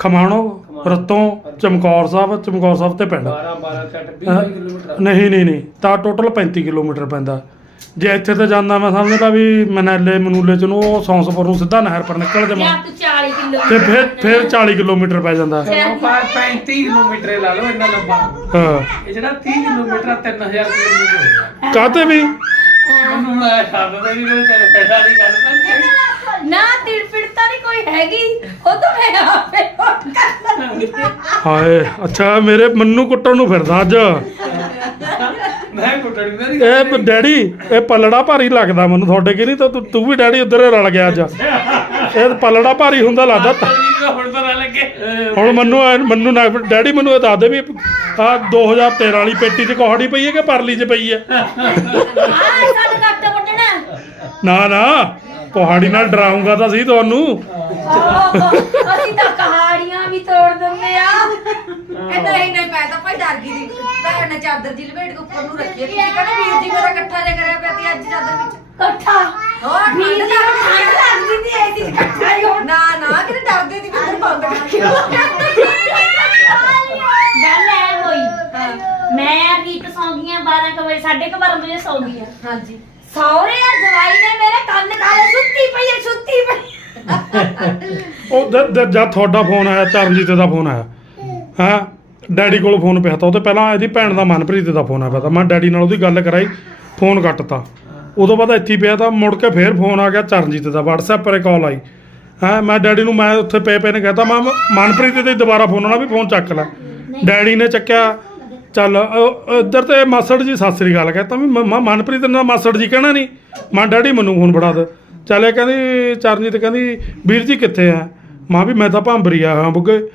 Speaker 1: ਖਮਾਣੋ ਰਤੋਂ ਚਮਕੌਰ ਸਾਹਿਬ ਚਮਕੌਰ ਸਾਹਿਬ ਤੇ ਪਿੰਡ
Speaker 2: 12 12 ਘੱਟ 20
Speaker 1: ਹਾਂ।
Speaker 2: ਕਿਲੋਮੀਟਰ।
Speaker 1: ਨਹੀਂ ਨਹੀਂ ਨਹੀਂ ਤਾਂ ਟੋਟਲ 35 ਕਿਲੋਮੀਟਰ ਪੈਂਦਾ। ਜੇ ਇੱਥੇ ਤੇ ਜਾਂਦਾ ਮੈਂ ਸਮਝਦਾ ਵੀ ਮਨੈਲੇ ਮਨੂਲੇ ਚ ਨੂੰ ਉਹ ਸੌਂਸਪੁਰ ਨੂੰ ਸਿੱਧਾ ਨਹਿਰ ਪਰ ਨਿਕਲ ਜਾਵਾਂ।
Speaker 4: ਤੂੰ 40 ਕਿਲੋ
Speaker 1: ਤੇ ਫਿਰ ਫਿਰ 40 ਕਿਲੋਮੀਟਰ ਪੈ ਜਾਂਦਾ।
Speaker 2: ਪਰ 35 ਕਿਲੋਮੀਟਰ ਲਾ ਲਓ ਇੰਨਾ ਲੰਬਾ।
Speaker 1: ਹਾਂ।
Speaker 2: ਇਹ ਜਿਹੜਾ 30 ਕਿਲੋਮੀਟਰ ਆ 3000 ਕਿਲੋਮੀਟਰ ਹੋ ਗਿਆ।
Speaker 1: ਕਾਤੇ ਵੀ
Speaker 2: ਮੈਨੂੰ ਮੈਂ ਸਾਡਾ ਵੀ ਮੈਂ ਤੇਰੇ ਪੈਸਾ ਦੀ ਗੱਲ ਕਰ।
Speaker 4: ਨਾ ਤਿੜ ਪਿੜ ਤਾਂ ਨਹੀਂ ਕੋਈ ਹੈਗੀ। ਉਹ ਤਾਂ ਮੈਂ ਆਪੇ ਫੋਨ ਕਰ ਲੈਂਦੀ। ਹਾਂ।
Speaker 1: ਹਾਏ ਅੱਛਾ ਮੇਰੇ ਮੰਨੂ ਕੁੱਟਣ ਨੂੰ ਫਿਰਦਾ ਅੱਜ।
Speaker 3: ਮੈਂ ਕੁੱਟਣੀ ਮੇਰੀ
Speaker 1: ਇਹ ਡੈਡੀ ਇਹ ਪਲੜਾ ਭਾਰੀ ਲੱਗਦਾ ਮੈਨੂੰ ਤੁਹਾਡੇ ਕੀ ਨਹੀਂ? ਤਾਂ ਤੂੰ- ਤੂੰ ਵੀ ਡੈਡੀ ਉਧਰ ਰਲ ਗਿਆ ਅੱਜ। ਇਹ ਪਲੜਾ ਭਾਰੀ ਹੁੰਦਾ ਲੱਗਦਾ। ਤਾਂ-
Speaker 2: ਹੁਣ ਪਤਾ ਲੱਗੇ।
Speaker 1: ਹੁਣ ਮੈਨੂੰ ਐਂ- ਮੈਨੂੰ ਨਾ ਡੈਡੀ ਮੈਨੂੰ ਇਹ ਦੱਸ ਦੇ ਵੀ ਆ 2013 ਵਾਲੀ ਪੇਟੀ 'ਚ ਕੋਹੜੀ ਪਈ ਹੈ ਕਿ ਪਰਲੀ 'ਚ ਪਈ ਹੈ?
Speaker 4: ਆਹ ਸਾਨੂੰ ਕੱਟ ਵੱਢਣਾ।
Speaker 1: ਨਾ ਨਾ ਕੋਹਾੜੀ ਨਾਲ ਡਰਾਉਂਗਾ ਤਾਂ ਸੀ ਤੁਹਾਨੂੰ।
Speaker 4: ਅਸੀਂ ਤਾਂ ਕਹਾੜੀਆਂ ਵੀ ਤੋੜ ਦਿੰਦੇ ਆ।
Speaker 5: ਨਹੀਂ ਨਹੀਂ ਮੈਂ ਤਾਂ ਭਾਈ ਡਰ ਗਈ ਦੀ ਭੈਣ ਨੇ ਚਾਦਰ ਜੀ ਲਪੇਟ ਕੇ ਉੱਪਰ ਨੂੰ ਰੱਖੀ ਹੈ ਤੁਸੀਂ ਕਹਿੰਦੇ ਵੀਰ ਜੀ ਮੇਰਾ ਇਕੱਠਾ ਜਿਹਾ ਕਰਿਆ ਪਿਆ ਤੇ ਅੱਜ ਚਾਦਰ ਵਿੱਚ।
Speaker 4: ਇਕੱਠਾ?
Speaker 5: ਹੋਰ
Speaker 4: ਵੀਰ
Speaker 5: ਠੰਡ
Speaker 4: ਜੀ ਨੂੰ ਠੰਡ ਲੱਗਦੀ ਸੀ ਐਸੀ ਇਕੱਠਾ ਹੀ ਹੋਣਾ।
Speaker 5: ਨਾ ਨਾ ਕਿਤੇ ਡਰਦੇ ਸੀ ਵੀ ਅੰਦਰ ਬੰਦ ਕਰਕੇ
Speaker 4: ਗੱਲ ਐ ਹੋਈ ਮੈਂ ਰੀਤ ਸੌਂ ਗਈ ਆਂ 12 ਕੁ ਵਜੇ 12:30 ਵਜੇ ਸੌਂ ਗਈ ਆਂ।
Speaker 5: ਹਾਂਜੀ।
Speaker 4: ਸੌਰੇ ਆ ਜਵਾਈ ਨੇ ਮੇਰੇ ਕੰਨ ਕਾਲੇ ਸੁੱਤੀ ਪਈ ਐ ਸੁੱਤੀ ਪਈ
Speaker 1: ਉਹ ਦ- ਦ- ਜਦ ਤੁਹਾਡਾ ਫੋਨ ਆਇਆ ਚਰਨਜੀਤ ਦਾ ਫੋਨ ਆਇਆ। ਹਾਂ? ਡੈਡੀ ਕੋਲ ਫੋਨ ਪਿਆ ਤਾ। ਉਹ ਤੇ ਪਹਿਲਾਂ ਇਹਦੀ ਭੈਣ ਦਾ ਮਨਪ੍ਰੀਤ ਦਾ ਫੋਨ ਆਇਆ ਤਾ। ਮੈਂ ਡੈਡੀ ਨਾਲ ਉਹਦੀ ਗੱਲ ਕਰਾਈ ਫੋਨ ਕੱਟਤਾ। ਉਦੋਂ ਬਾਅਦ ਇੱਥੇ ਪਿਆ ਤਾਂ ਮੁੜ ਕੇ ਫੇਰ ਫੋਨ ਆ ਗਿਆ ਚਰਨਜੀਤ ਦਾ। WhatsApp 'ਤੇ ਕਾਲ ਆਈ। ਹਾਂ ਮੈਂ ਡੈਡੀ ਨੂੰ ਮੈਂ ਉੱਥੇ ਪਏ ਪਏ ਨੇ ਕਹਤਾ ਮੈਂ ਮਨਪ੍ਰੀਤ ਦੇ ਦੁਬਾਰਾ ਫੋਨ ਆਉਣਾ ਵੀ ਫੋਨ ਚੱਕ ਲੈ। ਡੈਡੀ ਨੇ ਚੱਕਿਆ ਚੱਲ ਇੱਧਰ ਤੇ ਮਾਸੜ ਜੀ ਸਤਿ ਸ੍ਰੀ ਅਕਾਲ। ਕਹਤਾ ਵੀ ਮ- ਮ- ਮਨਪ੍ਰੀਤ ਨਾਲ ਮਾਸੜ ਜੀ ਕਹਿਣਾ ਨਹੀਂ ਮੈਂ ਡੈਡੀ ਮੈਨੂੰ ਫੋਨ ਫੜਾ ਦੇ। ਚੱਲ ਇਹ ਕਹਿੰਦੀ ਚਰਨਜੀਤ ਕਹਿੰਦੀ ਵੀਰ ਜੀ ਕਿੱਥੇ ਆ? ਮਾਂ ਵੀ ਮੈਂ ਤਾਂ ਭਾਂਬਰੀ ਆ ਹਾਂ ਬੁੱਗੇ।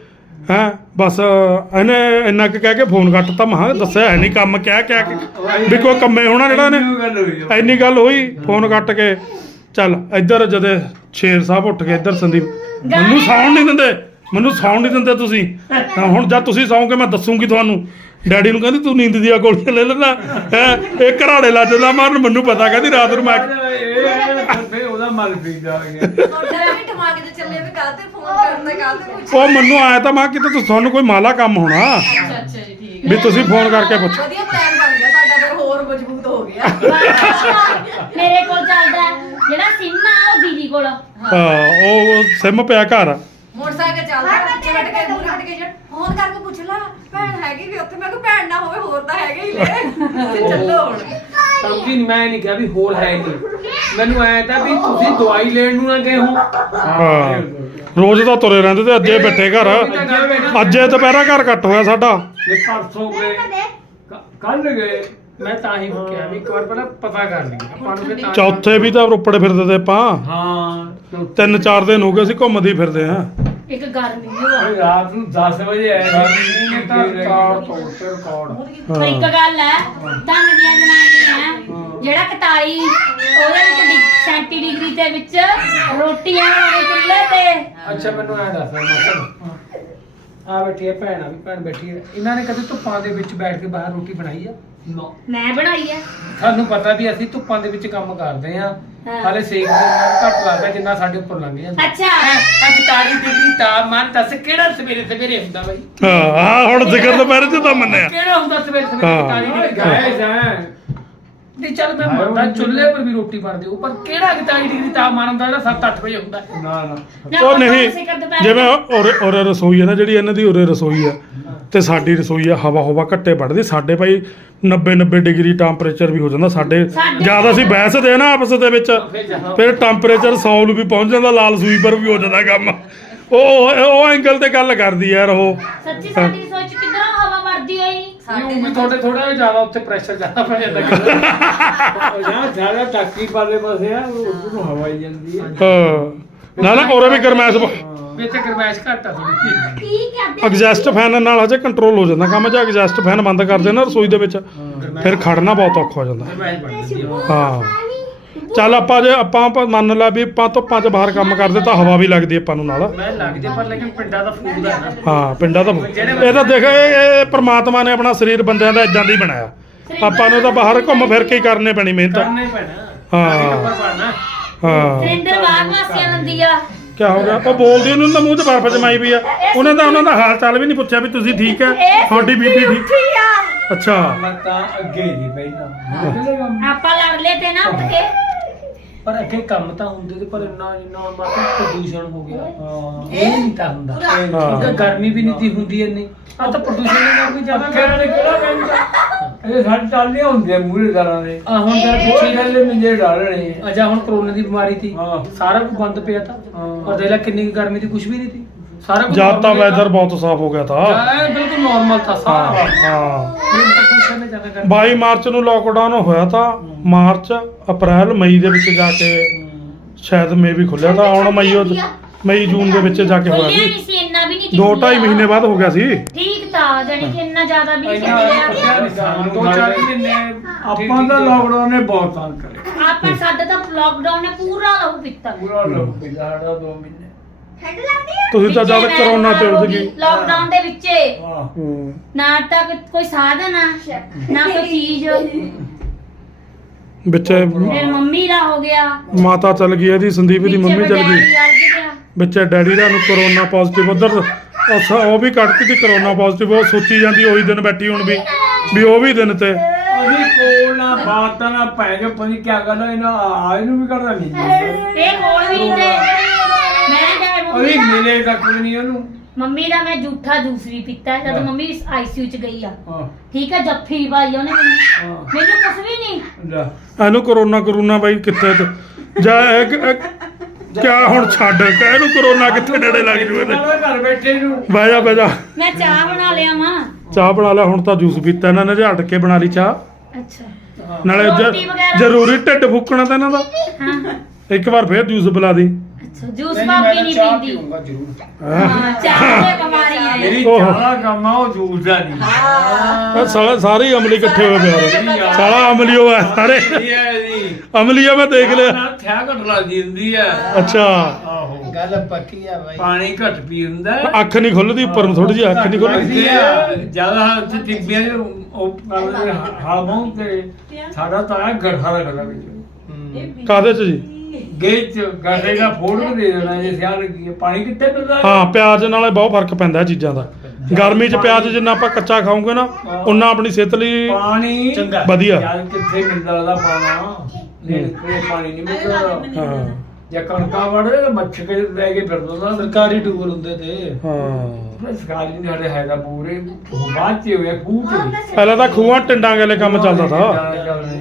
Speaker 1: ਹੈਂ? ਬਸ, ਇਹਨੇ ਇੰਨਾ ਕੁ ਕਹਿ ਕੇ ਫੋਨ ਕੱਟਤਾ ਮਹਾ ਦੱਸਿਆ ਹੈ ਨਹੀਂ ਕੰਮ, ਕਹਿ ਕਹਿ ਕੇ। ਵੀ ਕੋਈ ਕੰਮੇ ਹੋਣਾ ਜਿਹੜਾ ਨੇ
Speaker 3: ਇੰਨੀ ਗੱਲ ਹੋਈ,
Speaker 1: ਫੋਨ ਕੱਟ ਕੇ। ਚੱਲ, ਇੱਧਰ ਜਦੇ ਸ਼ੇਰ ਸਾਹਿਬ ਉੱਠ ਕੇ ਇੱਧਰ ਸੰਦੀਪ। ਮੈਨੂੰ ਸੌਣ ਨਹੀਂ ਦਿੰਦੇ। ਮੈਨੂੰ ਸੌਣ ਨਹੀਂ ਦਿੰਦੇ ਤੁਸੀਂ। ਤਾਂ ਹੁਣ ਜਦ ਤੁਸੀਂ ਸੌਂਗੇ, ਮੈਂ ਦੱਸੂਗੀ ਤੁਹਾਨੂੰ। ਡੈਡੀ ਨੂੰ ਕਹਿੰਦੀ, ਤੂੰ ਨੀਂਦ ਦੀਆਂ ਗੋਲੀਆਂ ਲੈ ਲੈਣਾ ਹੈ? ਇਹ ਘਰਾੜੇ ਲੱਜਦਾ ਮਾਰਨ, ਮੈਨੂੰ ਪਤਾ, ਕਹਿੰਦੀ ਰਾਤ ਨੂੰ ਮੈਂ
Speaker 3: ਇਹ ਫੇ ਉਹਦਾ ਮਲ ਪੀ ਜਾ ਗਿਆ
Speaker 5: ਤੁਹਾਡਾ ਵੀ ਦਿਮਾਗ 'ਚ ਚੱਲੇ ਵੀ ਕਾਹਤੇ ਫੋਨ ਕਰਨਾ ਕਾਹਤੇ ਪੁੱਛ
Speaker 1: ਉਹ ਮੈਨੂੰ ਆਇਆ ਤਾਂ ਮੈਂ ਕਿਤੇ ਤੁਸੀਂ- ਤੁਹਾਨੂੰ ਕੋਈ ਮਾਲਾ ਕੰਮ ਹੋਣਾ।
Speaker 5: ਅੱਛਾ ਅੱਛਾ ਜੀ ਠੀਕ
Speaker 1: ਵੀ ਤੁਸੀਂ ਫੋਨ ਕਰਕੇ ਪੁੱਛ।
Speaker 5: ਵਧੀਆ ਪਲਾਨ ਬਣ ਗਿਆ ਸਾਡਾ ਫਿਰ ਹੋਰ ਮਜ਼ਬੂਤ ਹੋ ਗਿਆ।
Speaker 4: ਮੇਰੇ ਕੋਲ ਚੱਲਦਾ ਹੈ। ਜਿਹੜਾ ਸਿੰਮ ਆ ਉਹ ਦੀਦੀ ਕੋਲ।
Speaker 1: ਹਾਂ ਉਹ ਸਿਮ ਪਿਆ ਘਰ।
Speaker 5: ਮੋਟਰਸਾਈਕਲ ਚੱਲਦਾ ਪਿੱਛੇ ਬੈਠ ਕੇ ਦੂਰ ਹਟ ਕੇ ਫੋਨ ਕਰਕੇ ਪੁੱਛ ਲਾ ਭੈਣ ਹੈਗੀ ਵੀ ਉੱਥੇ? ਮੈਂ ਕਿਹਾ ਭੈਣ ਨਾ ਹੋਵੇ ਹੋਰ ਤਾਂ ਹੈਗੇ ਹੀ ਲੈ ਤੇ ਚੱਲੋ ਹੁਣ।
Speaker 2: ਸਮਝੀ ਮੈਂ ਨਹੀਂ ਕਿਹਾ ਵੀ ਹੋਰ ਹੈ ਨਹੀਂ ਮੈਨੂੰ ਐ ਤਾਂ ਵੀ ਤੁਸੀਂ ਦਵਾਈ ਲੈਣ ਨੂੰ ਨਾ ਗਏ ਹੋ।
Speaker 1: ਹਾਂ। ਰੋਜ਼ ਤਾਂ ਤੁਰੇ ਰਹਿੰਦੇ ਤੇ ਅੱਜੇ ਬੈਠੇ ਘਰ। ਅੱਜੇ ਦੁਪਹਿਰਾ ਘਰ ਕੱਟ ਹੋਇਆ ਸਾਡਾ।
Speaker 2: ਇਹ ਪਰਸੋਂ ਗਏ। ਕੱਲ ਗਏ। ਮੈਂ ਤਾਂ ਹੀ ਕਿਹਾ ਵੀ ਇੱਕ ਵਾਰ ਪਹਿਲਾਂ ਪਤਾ ਕਰ ਲਈ ਆਪਾਂ ਨੂੰ ਫਿਰ ਤਾਂ
Speaker 1: ਚੌਥੇ ਵੀ ਤਾਂ ਰੋਪੜੇ ਫਿਰਦੇ ਤੇ ਆਪਾਂ।
Speaker 2: ਹਾਂ।
Speaker 1: ਤਿੰਨ ਚਾਰ ਦਿਨ ਹੋ ਗਏ ਅਸੀਂ ਘੁੰਮਦੇ ਹੀ ਫਿਰਦੇ ਆ
Speaker 4: ਇੱਕ ਗਰਮੀ ਹੋ
Speaker 3: ਓਏ ਰਾਤ ਨੂੰ 10 ਵਜੇ ਆਇਆ ਸੀ। ਨੇ ਤਾਂ ਰਿਕਾਰਡ ਤੋੜ ਤੇ ਰਿਕਾਰਡ
Speaker 4: ਇੱਕ ਗੱਲ ਹੈ ਧੰਨ ਦੀਆਂ ਜਨਾਨੀਆਂ ਜਿਹੜਾ 41 ਉਹਦੇ ਵਿੱਚ ਡਿ- 37 ਡਿਗਰੀ ਦੇ ਵਿੱਚ ਰੋਟੀਆਂ ਬਣਾਉਣੇ ਚੁੱਲ੍ਹੇ ਤੇ
Speaker 2: ਅੱਛਾ ਮੈਨੂੰ ਐ ਦੱਸ ਮੈਂ ਆ ਬੈਠੀ ਹੈ ਭੈਣ ਆ ਵੀ ਭੈਣ ਬੈਠੀ ਹੈ ਇਹਨਾਂ ਨੇ ਕਦੇ ਧੁੱਪਾਂ ਦੇ ਵਿੱਚ ਬੈਠ ਕੇ ਬਾਹਰ ਰੋਟੀ ਬਣਾਈ ਆ? ਨਾ।
Speaker 4: ਮੈਂ ਬਣਾਈ ਹੈ
Speaker 2: ਸਾਨੂੰ ਪਤਾ ਵੀ ਅਸੀਂ ਧੁੱਪਾਂ ਦੇ ਵਿੱਚ ਕੰਮ ਕਰਦੇ ਆ।
Speaker 4: ਹਾਂ।
Speaker 2: ਹਾਲੇ ਸੇਕ ਦੇ ਨਾਲ ਘੱਟ ਲੱਗਦਾ ਜਿੰਨਾ ਸਾਡੇ ਉੱਪਰ ਲੰਘ ਜਾਂਦਾ।
Speaker 4: ਅੱਛਾ।
Speaker 2: ਅੱਜ ਤਾਰੀ ਡਿਗਰੀ ਤਾਪਮਾਨ ਦੱਸ ਕਿਹੜਾ ਸਵੇਰੇ ਸਵੇਰੇ ਹੁੰਦਾ ਬਾਈ?
Speaker 1: ਹਾਂ ਆਹ ਹੁਣ ਜ਼ਿਕਰ ਦੁਪਹਿਰੇ ਚ ਤਾਂ ਮੰਨਿਆ।
Speaker 2: ਕਿਹੜਾ ਹੁੰਦਾ ਸਵੇਰੇ ਸਵੇਰੇ
Speaker 1: ਹਾਂ।
Speaker 2: 40 ਡਿਗਰੀ
Speaker 3: ਗਾਇ ਜਾਂ
Speaker 2: ਨਹੀਂ ਚੱਲ ਮੈਂ ਮੰਨਦਾ ਚੁੱਲ੍ਹੇ ਪਰ ਵੀ ਰੋਟੀ ਬਣਦੀ ਉਹ ਪਰ ਕਿਹੜਾ 41 ਡਿਗਰੀ ਤਾਪਮਾਨ ਹੁੰਦਾ ਜਿਹੜਾ 7-8 ਵਜੇ ਹੁੰਦਾ? ਹੈ?
Speaker 3: ਨਾ। ਨਾ
Speaker 1: ਉਹ ਨਹੀਂ ਜਿਵੇਂ ਉਰੇ ਉਰੇ ਰਸੋਈ ਹੈ ਨਾ ਜਿਹੜੀ ਇਹਨਾਂ ਦੀ ਉਰੇ ਰਸੋਈ ਆ ਤੇ ਸਾਡੀ ਰਸੋਈ ਆ ਹਵਾ ਹਵਾ ਘੱਟੇ ਵੱਢਦੀ ਸਾਡੇ ਭਾਈ 90 90 ਡਿਗਰੀ ਟੈਂਪਰੇਚਰ ਵੀ ਹੋ ਜਾਂਦਾ ਸਾਡੇ ਜ਼ਿਆਦਾ ਅਸੀਂ ਬਹਿਸਦੇ ਨਾ ਆਪਸ ਦੇ ਵਿੱਚ
Speaker 2: ਫਿਰ
Speaker 1: ਟੈਂਪਰੇਚਰ 100 ਨੂੰ ਵੀ ਪਹੁੰਚ ਜਾਂਦਾ ਲਾਲ ਸੂਈ ਪਰ ਵੀ ਹੋ ਜਾਂਦਾ ਕੰਮ। ਉਹ ਉਹ ਐਂਗਲ ਤੇ ਗੱਲ ਕਰਦੀ ਯਾਰ ਉਹ।
Speaker 4: ਸੱਚੀ ਸਾਡੀ ਸੋਚ ਕਿੱਧਰੋਂ ਹਵਾ ਵਰਦੀ ਹੋਈ?
Speaker 2: ਸਾਡੇ ਵੀ ਥੋੜੇ ਥੋੜਾ ਜ਼ਿਆਦਾ ਉੱਤੇ ਪ੍ਰੈਸ਼ਰ ਜ਼ਿਆਦਾ ਪੈ ਜਾਂਦਾ।
Speaker 3: ਜਾਂ ਜ਼ਿਆਦਾ ਟਾਕੀ ਪਾਲੇ ਪਾਸੇ ਆ ਉਹ ਨੂੰ ਹਵਾ ਹੀ ਜਾਂਦੀ ਹੈ
Speaker 1: ਹਾਂ। ਨਾ ਨਾ ਉਰੇ ਵੀ ਗਰਮੈਸ਼
Speaker 2: ਵੀ ਇੱਥੇ ਗਰਮੈਸ਼ ਘੱਟ ਆ ਥੋੜੀ
Speaker 4: ਕੀ ਕਰਦੇ
Speaker 1: ਐਗਜ਼ੈਸਟ ਫੈਨ ਨਾਲ ਹਜੇ ਕੰਟਰੋਲ ਹੋ ਜਾਂਦਾ ਕੰਮ ਜੇ ਐਗਜ਼ੈਸਟ ਫੈਨ ਬੰਦ ਕਰ ਦੇਣਾ ਰਸੋਈ ਦੇ ਵਿੱਚ। ਫਿਰ ਖੜਨਾ ਬਹੁਤ ਔਖਾ ਹੋ ਜਾਂਦਾ।
Speaker 2: ਗਰਮੈਸ਼ ਬਣ ਜਾਂਦੀ ਆ।
Speaker 1: ਹਾਂ। ਚੱਲ ਆਪਾਂ ਜੇ ਆਪਾਂ ਆਪਾਂ ਮੰਨ ਲਾ ਵੀ ਆਪਾਂ ਧੁੱਪਾਂ 'ਚ ਬਾਹਰ ਕੰਮ ਕਰਦੇ ਤਾਂ ਹਵਾ ਵੀ ਲੱਗਦੀ ਆਪਾਂ ਨੂੰ ਨਾਲ।
Speaker 2: ਮੈਂ ਲੱਗਦੇ ਪਰ ਲੇਕਿਨ ਪਿੰਡਾਂ ਦਾ ਫੂਡ ਦਾ ਨਾ।
Speaker 1: ਹਾਂ ਪਿੰਡਾਂ ਦਾ ਇਹ ਤਾਂ ਦੇਖ ਇਹ ਇਹ ਪ੍ਰਮਾਤਮਾ ਨੇ ਆਪਣਾ ਸਰੀਰ ਬੰਦਿਆਂ ਦਾ ਇਦਾਂ ਦੀ ਬਣਾਇਆ। ਆਪਾਂ ਨੂੰ ਤਾਂ ਬਾਹਰ ਘੁੰਮ ਫਿਰ ਕੇ ਹੀ ਕਰਨੇ ਪੈਣੀ ਮਿਹਨਤ।
Speaker 2: ਕਰਨਾ ਹੀ। ਪੈਣਾ
Speaker 1: ਹਾਂ।
Speaker 2: ਟੱਬਰ ਬਣਨਾ
Speaker 1: ਹਾਂ।
Speaker 4: ਸੁਰਿੰਦਰ ਬਾਗ ਵਾਸੀਆਂ ਲੰਦੀ ਆ।
Speaker 1: ਕੀ ਹੋ ਗਿਆ? ਉਹ ਬੋਲਦੀ ਉਹਨਾਂ ਦਾ ਮੂੰਹ 'ਚ ਬਰਫ਼ ਜਮਾਈ ਵੀ ਆ। ਉਹਨਾਂ ਦਾ ਉਹਨਾਂ ਦਾ ਹਾਲ ਚਾਲ ਵੀ ਨਹੀਂ ਪੁੱਛਿਆ ਵੀ ਤੁਸੀਂ ਠੀਕ ਹੈ ਤੁਹਾਡੀ ਬੀਬੀ ਠੀਕ?
Speaker 4: ਉੱਠੀ ਆ।
Speaker 1: ਅੱਛਾ।
Speaker 3: ਮੈਂ ਤਾਂ ਅੱਗੇ ਜੀ ਪਹਿਲਾਂ
Speaker 4: ਆਪਾਂ ਲੜ ਲਏ ਤੇ ਨਾ ਉੱਠ ਕੇ।
Speaker 2: ਪਰ ਅੱਗੇ ਕੰਮ ਤਾਂ ਹੁੰਦੇ ਤੇ ਪਰ ਇੰਨਾ ਇੰਨਾ ਮਤਲਬ ਪ੍ਰਦੂਸ਼ਣ ਹੋ ਗਿਆ।
Speaker 3: ਹਾਂ।
Speaker 2: ਇਹ ਨਹੀਂ ਤਾਂ ਹੁੰਦਾ।
Speaker 1: ਹਾਂ।
Speaker 2: ਕਿਉਂਕਿ ਗਰਮੀ ਵੀ ਨਹੀਂ ਤੀ ਹੁੰਦੀ ਇੰਨੀ। ਆ ਤਾਂ ਪ੍ਰਦੂਸ਼ਣ ਦੇ ਨਾਲ ਵੀ ਜ਼ਿਆਦਾ
Speaker 3: ਕਿਹੜਾ ਕਹਿੰਦਾ ਇਹ ਸਾਡੇ ਟਾਲੀਆਂ ਹੁੰਦੀਆਂ ਮੂਰੇ ਦਰਾਂ ਦੇ।
Speaker 2: ਆ ਹੁਣ ਤੇਰੇ
Speaker 3: ਪਿੱਛੇ ਗੱਲੇ ਮਿੰਜੇ ਡਾਲਣੇ
Speaker 2: ਅਜਾ ਹੁਣ ਕਰੋਨਾ ਦੀ ਬਿਮਾਰੀ ਸੀ
Speaker 3: ਹਾਂ।
Speaker 2: ਸਾਰਾ ਕੁਝ ਬੰਦ ਪਿਆ ਤਾਂ।
Speaker 3: ਹਾਂ।
Speaker 2: ਔਰ ਦੇਖ ਲੈ ਕਿੰਨੀ ਕੁ ਗਰਮੀ ਦੀ ਕੁਝ ਵੀ ਨਹੀਂ ਸੀ ਸਾਰਾ ਕੁਝ
Speaker 1: ਜਦ ਤਾਂ ਵੈਦਰ ਬਹੁਤ ਸਾਫ਼ ਹੋ ਗਿਆ ਤਾ।
Speaker 2: ਐ ਬਿਲਕੁਲ ਨਾਰਮਲ ਤਾਂ ਸਾਰਾ।
Speaker 1: ਹਾਂ
Speaker 2: ਜ਼ਿਆਦਾ ਗਰਮੀ
Speaker 1: 22 ਮਾਰਚ ਨੂੰ ਲੋਕਡਾਊਨ ਹੋਇਆ ਤਾਂ ਮਾਰਚ ਅਪ੍ਰੈਲ ਮਈ ਦੇ ਵਿੱਚ ਜਾ ਕੇ ਸ਼ਾਇਦ ਮੇ ਵੀ ਖੁੱਲਿਆ ਤਾਂ ਹੁਣ ਮਈ ਉਹ- ਮਈ ਜੂਨ ਦੇ ਵਿੱਚ ਜਾ ਕੇ ਹੋਇਆ
Speaker 4: ਖੁੱਲਿਆ
Speaker 1: ਸੀ।
Speaker 4: ਨਹੀਂ ਸੀ ਇੰਨਾ ਵੀ ਨਹੀਂ ਸੀ
Speaker 1: ਦੋ ਢਾਈ
Speaker 4: ਖੁੱਲਿਆ।
Speaker 1: ਮਹੀਨੇ ਬਾਅਦ ਹੋ ਗਿਆ ਸੀ।
Speaker 4: ਠੀਕ ਤਾਂ ਜਾਨੀ ਕਿ ਇੰਨਾ ਜ਼ਿਆਦਾ ਵੀ ਨਹੀਂ
Speaker 2: ਇੰਨਾ
Speaker 4: ਖੁੱਲਿਆ
Speaker 2: ਖੁੱਲਿਆ ਨਹੀਂ ਸਾਨੂੰ ਦੋ ਚਾਰ ਮਹੀਨੇ
Speaker 3: ਆਪਾਂ ਦਾ ਲਾਕਡਾਊਨ ਨੇ ਬਹੁਤ ਤੰਗ ਕਰੇ।
Speaker 4: ਆਪਾਂ ਸਾਡੇ ਤਾਂ ਲੋਕਡਾਊਨ ਨੇ ਪੂਰਾ ਲਹੂ ਪੀਤਾ।
Speaker 3: ਪੂਰਾ ਲੋਕ ਸਾਡਾ 2 ਮਹੀਨੇ
Speaker 6: ਠੰਡ ਲੱਗਦੀ ਹੈ
Speaker 1: ਤੁਸੀਂ ਤਾਂ ਜਦ ਕਰੋਨਾ ਚੱਲ ਗਈ,
Speaker 4: ਲੋਕਡਾਊਨ ਦੇ ਵਿੱਚੇ।
Speaker 3: ਹਾਂ।
Speaker 1: ਹੂੰ।
Speaker 4: ਨਾ ਤਾਂ ਕੋਈ- ਕੋਈ ਸਾਧਨ ਆ ਨਾ ਕੋਈ ਚੀਜ਼।
Speaker 1: ਵਿੱਚ
Speaker 4: ਫਿਰ ਮੰਮੀ ਦਾ ਹੋ ਗਿਆ।
Speaker 1: ਮਾਤਾ ਚੱਲ ਗਈ ਇਹਦੀ ਸੰਦੀਪ ਦੀ ਮੰਮੀ ਚੱਲ ਗਈ। ਵਿੱਚ ਡੈਡੀ ਦਾ ਨੂੰ ਕਰੋਨਾ ਪੋਜ਼ਿਟਿਵ ਉਧਰ। ਉਹ ਸ- ਉਹ ਵੀ ਕੱਢਤੀ ਸੀ ਕਰੋਨਾ ਪੋਜ਼ਿਟਿਵ ਉਹ ਸੋਚੀ ਜਾਂਦੀ ਉਹੀ ਦਿਨ ਬੈਠੀ ਹੁਣ ਵੀ। ਵੀ ਉਹ ਵੀ ਦਿਨ ਤੇ।
Speaker 3: ਅਸੀਂ ਕੋਲ ਨਾ ਬਾਤ ਨਾ ਪੈ ਜੋ ਪਨੀ ਕੀ ਗੱਲ ਹੈ ਨਾ ਆ ਇਹਨੂੰ ਵੀ ਕਰਦਾ ਨਹੀਂ
Speaker 4: ਇਹ ਕੋਲ ਵੀ ਨਹੀਂ। ਤੇ ਮੰਮੀ
Speaker 3: ਅਸੀਂ
Speaker 4: ਦਾ
Speaker 3: ਮਿਲੇ ਤੱਕ ਵੀ ਨਹੀਂ ਉਹਨੂੰ।
Speaker 4: ਮੰਮੀ ਦਾ ਮੈਂ ਝੂਠਾ ਜੂਸ ਵੀ ਪੀਤਾ ਜਦ
Speaker 3: ਹਾਂ।
Speaker 4: ਮੰਮੀ ਆਈਸੀਯੂ ਚ ਗਈ ਆ।
Speaker 3: ਹਾਂ।
Speaker 4: ਠੀਕ ਆ ਜੱਫੀ ਭਾਈ ਉਹਨੇ ਮੈਨੂੰ
Speaker 3: ਹਾਂ।
Speaker 4: ਮੈਨੂੰ ਕੁਝ ਵੀ ਨਹੀਂ
Speaker 3: ਲੈ।
Speaker 1: ਇਹਨੂੰ ਕਰੋਨਾ ਕਰੋਨਾ ਬਾਈ ਕਿੱਥੇ ਤੇ? ਜਾ ਇੱਕ ਇੱਕ- ਕਿਆ ਹੁਣ ਛੱਡ? ਕਿ ਇਹਨੂੰ ਕਰੋਨਾ ਕਿੱਥੇ ਨੇੜੇ ਲੱਗ ਜੂ ਇਹਦੇ?
Speaker 3: ਨਾਲੇ ਘਰ ਬੈਠੇ ਨੂੰ।
Speaker 1: ਬਹਿ ਜਾ ਬਹਿ ਜਾ।
Speaker 4: ਮੈਂ ਚਾਹ ਬਣਾ ਲਿਆ ਮਾਂ
Speaker 1: ਚਾਹ ਬਣਾ ਲੈ ਹੁਣ ਤਾਂ ਜੂਸ ਪੀਤਾ ਇਹਨਾਂ ਨੇ ਝਾੜ ਕੇ ਬਣਾ ਲਈ ਚਾਹ।
Speaker 4: ਅੱਛਾ।
Speaker 1: ਨਾਲੇ ਜ-
Speaker 4: ਰੋਟੀ ਵਗੈਰਾ?
Speaker 1: ਜ਼ਰੂਰੀ ਢਿੱਡ ਫੁੱਕਣਾ ਤਾਂ ਇਹਨਾਂ ਦਾ।
Speaker 4: ਹਾਂ।
Speaker 1: ਇੱਕ ਵਾਰ ਫੇਰ ਜੂਸ ਪਿਲਾ ਦੀ।
Speaker 4: ਅੱਛਾ ਜੂਸ ਭਾਬੀ ਨਹੀਂ ਪੀਂਦੀ।
Speaker 2: ਜ਼ਰੂਰ।
Speaker 4: ਹਾਂ। ਚਾਹ ਤੇ ਬਿਮਾਰੀ ਹੈ।
Speaker 3: ਮੇਰੀ
Speaker 1: ਓਹ।
Speaker 3: ਚਾਲਾ ਕੰਮ ਆ ਉਹ ਜੂਸ ਦਾ ਨਹੀਂ।
Speaker 1: ਇਹ ਸਾਲਾ ਸਾਰੇ ਹੀ ਅਮਲੀ ਇਕੱਠੇ ਹੋਏ ਪਏ ਆ ਸਾਲਾ ਅਮਲੀ ਹੋਇਆ ਸਾਰੇ।
Speaker 3: ਇਹ ਹੈ ਜੀ।
Speaker 1: ਅਮਲੀ ਆ ਮੈਂ ਦੇਖ ਲਿਆ।
Speaker 3: ਨਾ ਥਿਆ ਘਟ ਲੱਗਦੀ ਹੁੰਦੀ ਹੈ
Speaker 1: ਅੱਛਾ।
Speaker 3: ਆਹੋ।
Speaker 2: ਗੱਲ ਪੱਕੀ ਆ ਬਾਈ।
Speaker 3: ਪਾਣੀ ਘਟ ਪੀ ਹੁੰਦਾ ਹੈ।
Speaker 1: ਅੱਖ ਨਹੀਂ ਖੁੱਲਦੀ ਉੱਪਰ ਨੂੰ ਥੋੜੀ ਜਿਹੀ ਅੱਖ ਨਹੀਂ ਖੁੱਲਦੀ।
Speaker 3: ਲੱਗਦੀ ਜ਼ਿਆਦਾ ਉੱਥੇ ਟਿੱਬੀਆਂ ਚ ਉਹ ਮੂੰਹ ਤੇ ਸਾਡਾ ਤਾਂ ਆ ਗੜਖਾ ਦਾ ਗਲਾ ਵਿੱਚ
Speaker 1: ਕਾਦੇ ਚ ਜੀ?
Speaker 3: ਗੇਟ ਚ ਗਾਡੇ ਦਾ ਫੋੜ ਦੇ ਦੇਣਾ ਜੇ ਸਿਆਲ ਲੱਗੀ ਹੈ। ਪਾਣੀ ਕਿੱਥੇ ਮਿਲਦਾ? ਹੈ?
Speaker 1: ਹਾਂ ਪਿਆਜ਼ ਨਾਲੇ ਬਹੁਤ ਫ਼ਰਕ ਪੈਂਦਾ ਇਹ ਚੀਜ਼ਾਂ ਦਾ। ਗਰਮੀ 'ਚ ਪਿਆਜ਼ ਜਿੰਨਾ ਆਪਾਂ ਕੱਚਾ ਖਾਓਗੇ ਨਾ ਉਨਾ ਆਪਣੀ ਸਿਹਤ ਲਈ
Speaker 3: ਪਾਣੀ
Speaker 2: ਚੰਗਾ।
Speaker 1: ਵਧੀਆ।
Speaker 3: ਜਦ ਕਿੱਥੇ ਮਿਲਦਾ ਉਹਦਾ ਪਾਣਾ? ਨੇੜੇ ਪਾਣੀ ਨਹੀਂ ਮਿਲਦਾ।
Speaker 1: ਹਾਂ।
Speaker 3: ਜੇ ਕਣਕਾਂ ਵੜੇ ਤਾਂ ਮੱਛ ਕੇ ਲੈ ਕੇ ਫਿਰਦਾ ਨਾ
Speaker 2: ਸਰਕਾਰੀ ਟੂਬਲ ਹੁੰਦੇ ਤੇ।
Speaker 1: ਹਾਂ।
Speaker 3: ਸਰਕਾਰੀ ਨਹੀਂ ਸਾਡੇ ਹੈ ਦਾ ਪੂਰੇ। ਉਹ ਬਾਅਦ ਚ ਹੋਇਆ ਖੂਹ ਤੇ
Speaker 1: ਪਹਿਲਾਂ ਤਾਂ ਖੂਹਾਂ ਟਿੰਡਾਂ ਵਾਲੇ ਕੰਮ ਚੱਲਦਾ
Speaker 3: ਹਾਂ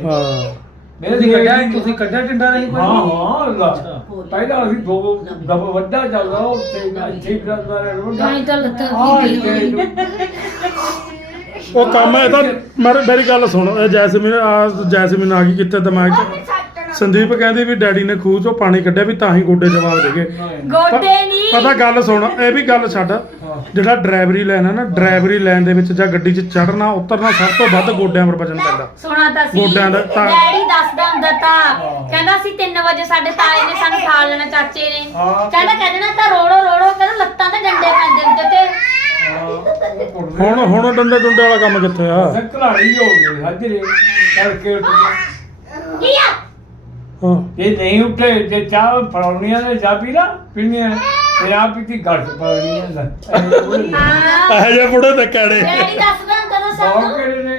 Speaker 1: ਹਾਂ।
Speaker 3: ਮੇਰੇ
Speaker 2: ਤੁਸੀਂ ਕੱਢਿਆ
Speaker 3: ਦੀ
Speaker 2: ਤੁਸੀਂ ਕੱਢਿਆ ਟਿੰਡਾ ਨਹੀਂ ਕੋਈ?
Speaker 3: ਹਾਂ ਹਾਂ ਲਾ। ਪਹਿਲਾਂ ਅਸੀਂ ਦੋ ਦਬ ਵੱਡਾ ਚੱਲਦਾ ਉੱਥੇ ਇੱਥੇ ਹੀ ਫਿਰਦਾ ਰਿਹਾ ਰੋਡਾ
Speaker 4: ਨਹੀਂ ਤਾਂ ਲੱਤਾਂ ਦੀ
Speaker 1: ਉਹ ਕੰਮ ਇਹ ਤਾਂ ਮੇਰੀ ਮੇਰੀ ਗੱਲ ਸੁਣ ਇਹ ਜੈਸਮੀਨ ਆ ਜੈਸਮੀਨ ਆ ਗਈ ਕਿੱਥੇ ਦਿਮਾਗ 'ਚ? ਸੰਦੀਪ ਕਹਿੰਦੀ ਵੀ ਡੈਡੀ ਨੇ ਖੂਹ 'ਚੋਂ ਪਾਣੀ ਕੱਢਿਆ ਵੀ ਤਾਂ ਹੀ ਗੋਡੇ ਜਵਾਬ ਦੇਗੇ
Speaker 4: ਗੋਡੇ ਨਹੀਂ।
Speaker 1: ਪਤਾ ਗੱਲ ਸੁਣ ਇਹ ਵੀ ਗੱਲ ਛੱਡ। ਜਿਹੜਾ ਡਰਾਈਵਰੀ ਲਾਈਨ ਹੈ ਨਾ ਡਰਾਈਵਰੀ ਲਾਈਨ ਦੇ ਵਿੱਚ ਜਾਂ ਗੱਡੀ 'ਚ ਚੜਨਾ ਉਤਰਨਾ ਸਭ ਤੋਂ ਵੱਧ ਗੋਡਿਆਂ 'ਪਰ ਵਜਨ ਪੈਂਦਾ।
Speaker 4: ਸੁਣਾ ਤਾਂ ਸੀ।
Speaker 1: ਗੋਡਿਆਂ ਦਾ ਤਾਂ-
Speaker 4: ਡੈਡੀ ਦੱਸਦਾ ਹੁੰਦਾ ਤਾਂ। ਕਹਿੰਦਾ ਸੀ 3 ਵਜੇ ਸਾਡੇ ਤਾਏ ਨੇ ਸਾਨੂੰ ਖਾ ਲੈਣਾ ਚਾਚੇ ਨੇ।
Speaker 3: ਹਾਂ।
Speaker 4: ਕਹਿੰਦਾ ਕਹਿੰਦਾ ਤਾਂ ਰੋੜੋ ਰੋੜੋ ਕਹਿੰਦਾ ਲੱਤਾਂ ਤੇ ਡੰਡੇ ਪੈਂਦੇ ਹੁੰਦੇ ਤੇ।
Speaker 1: ਹੁਣ ਹੁਣ ਡੰਡੇ ਡੁੰਡੇ ਵਾਲਾ ਕੰਮ ਕਿੱਥੇ ਆ?
Speaker 3: ਘਲਾੜੀ ਹੋ ਗਈ ਹਾਜਰੇ ਕਰਕੇ ਉੱਠ ਗਏ
Speaker 4: ਕੀ ਆ?
Speaker 3: ਜੇ ਨਹੀਂ ਉੱਠੇ ਜੇ ਚਾਹ ਫੜਾਉਣੀਆਂ ਨੇ ਚਾਹ ਪੀ ਲਾ ਪੀਣੀ ਹੈ ਤੇ ਆਪ ਪੀਤੀ ਘੱਟ ਲੈ।
Speaker 4: ਹਾਂ।
Speaker 1: ਇਹ ਜੇ ਬੁੜੇ ਤੇ ਕਿਹੜੇ
Speaker 4: ਡੈਡੀ ਦੱਸਦਾ ਹੁੰਦਾ ਤਾਂ ਸਾਨੂੰ।
Speaker 3: ਕਿਹੜੇ ਨੇ?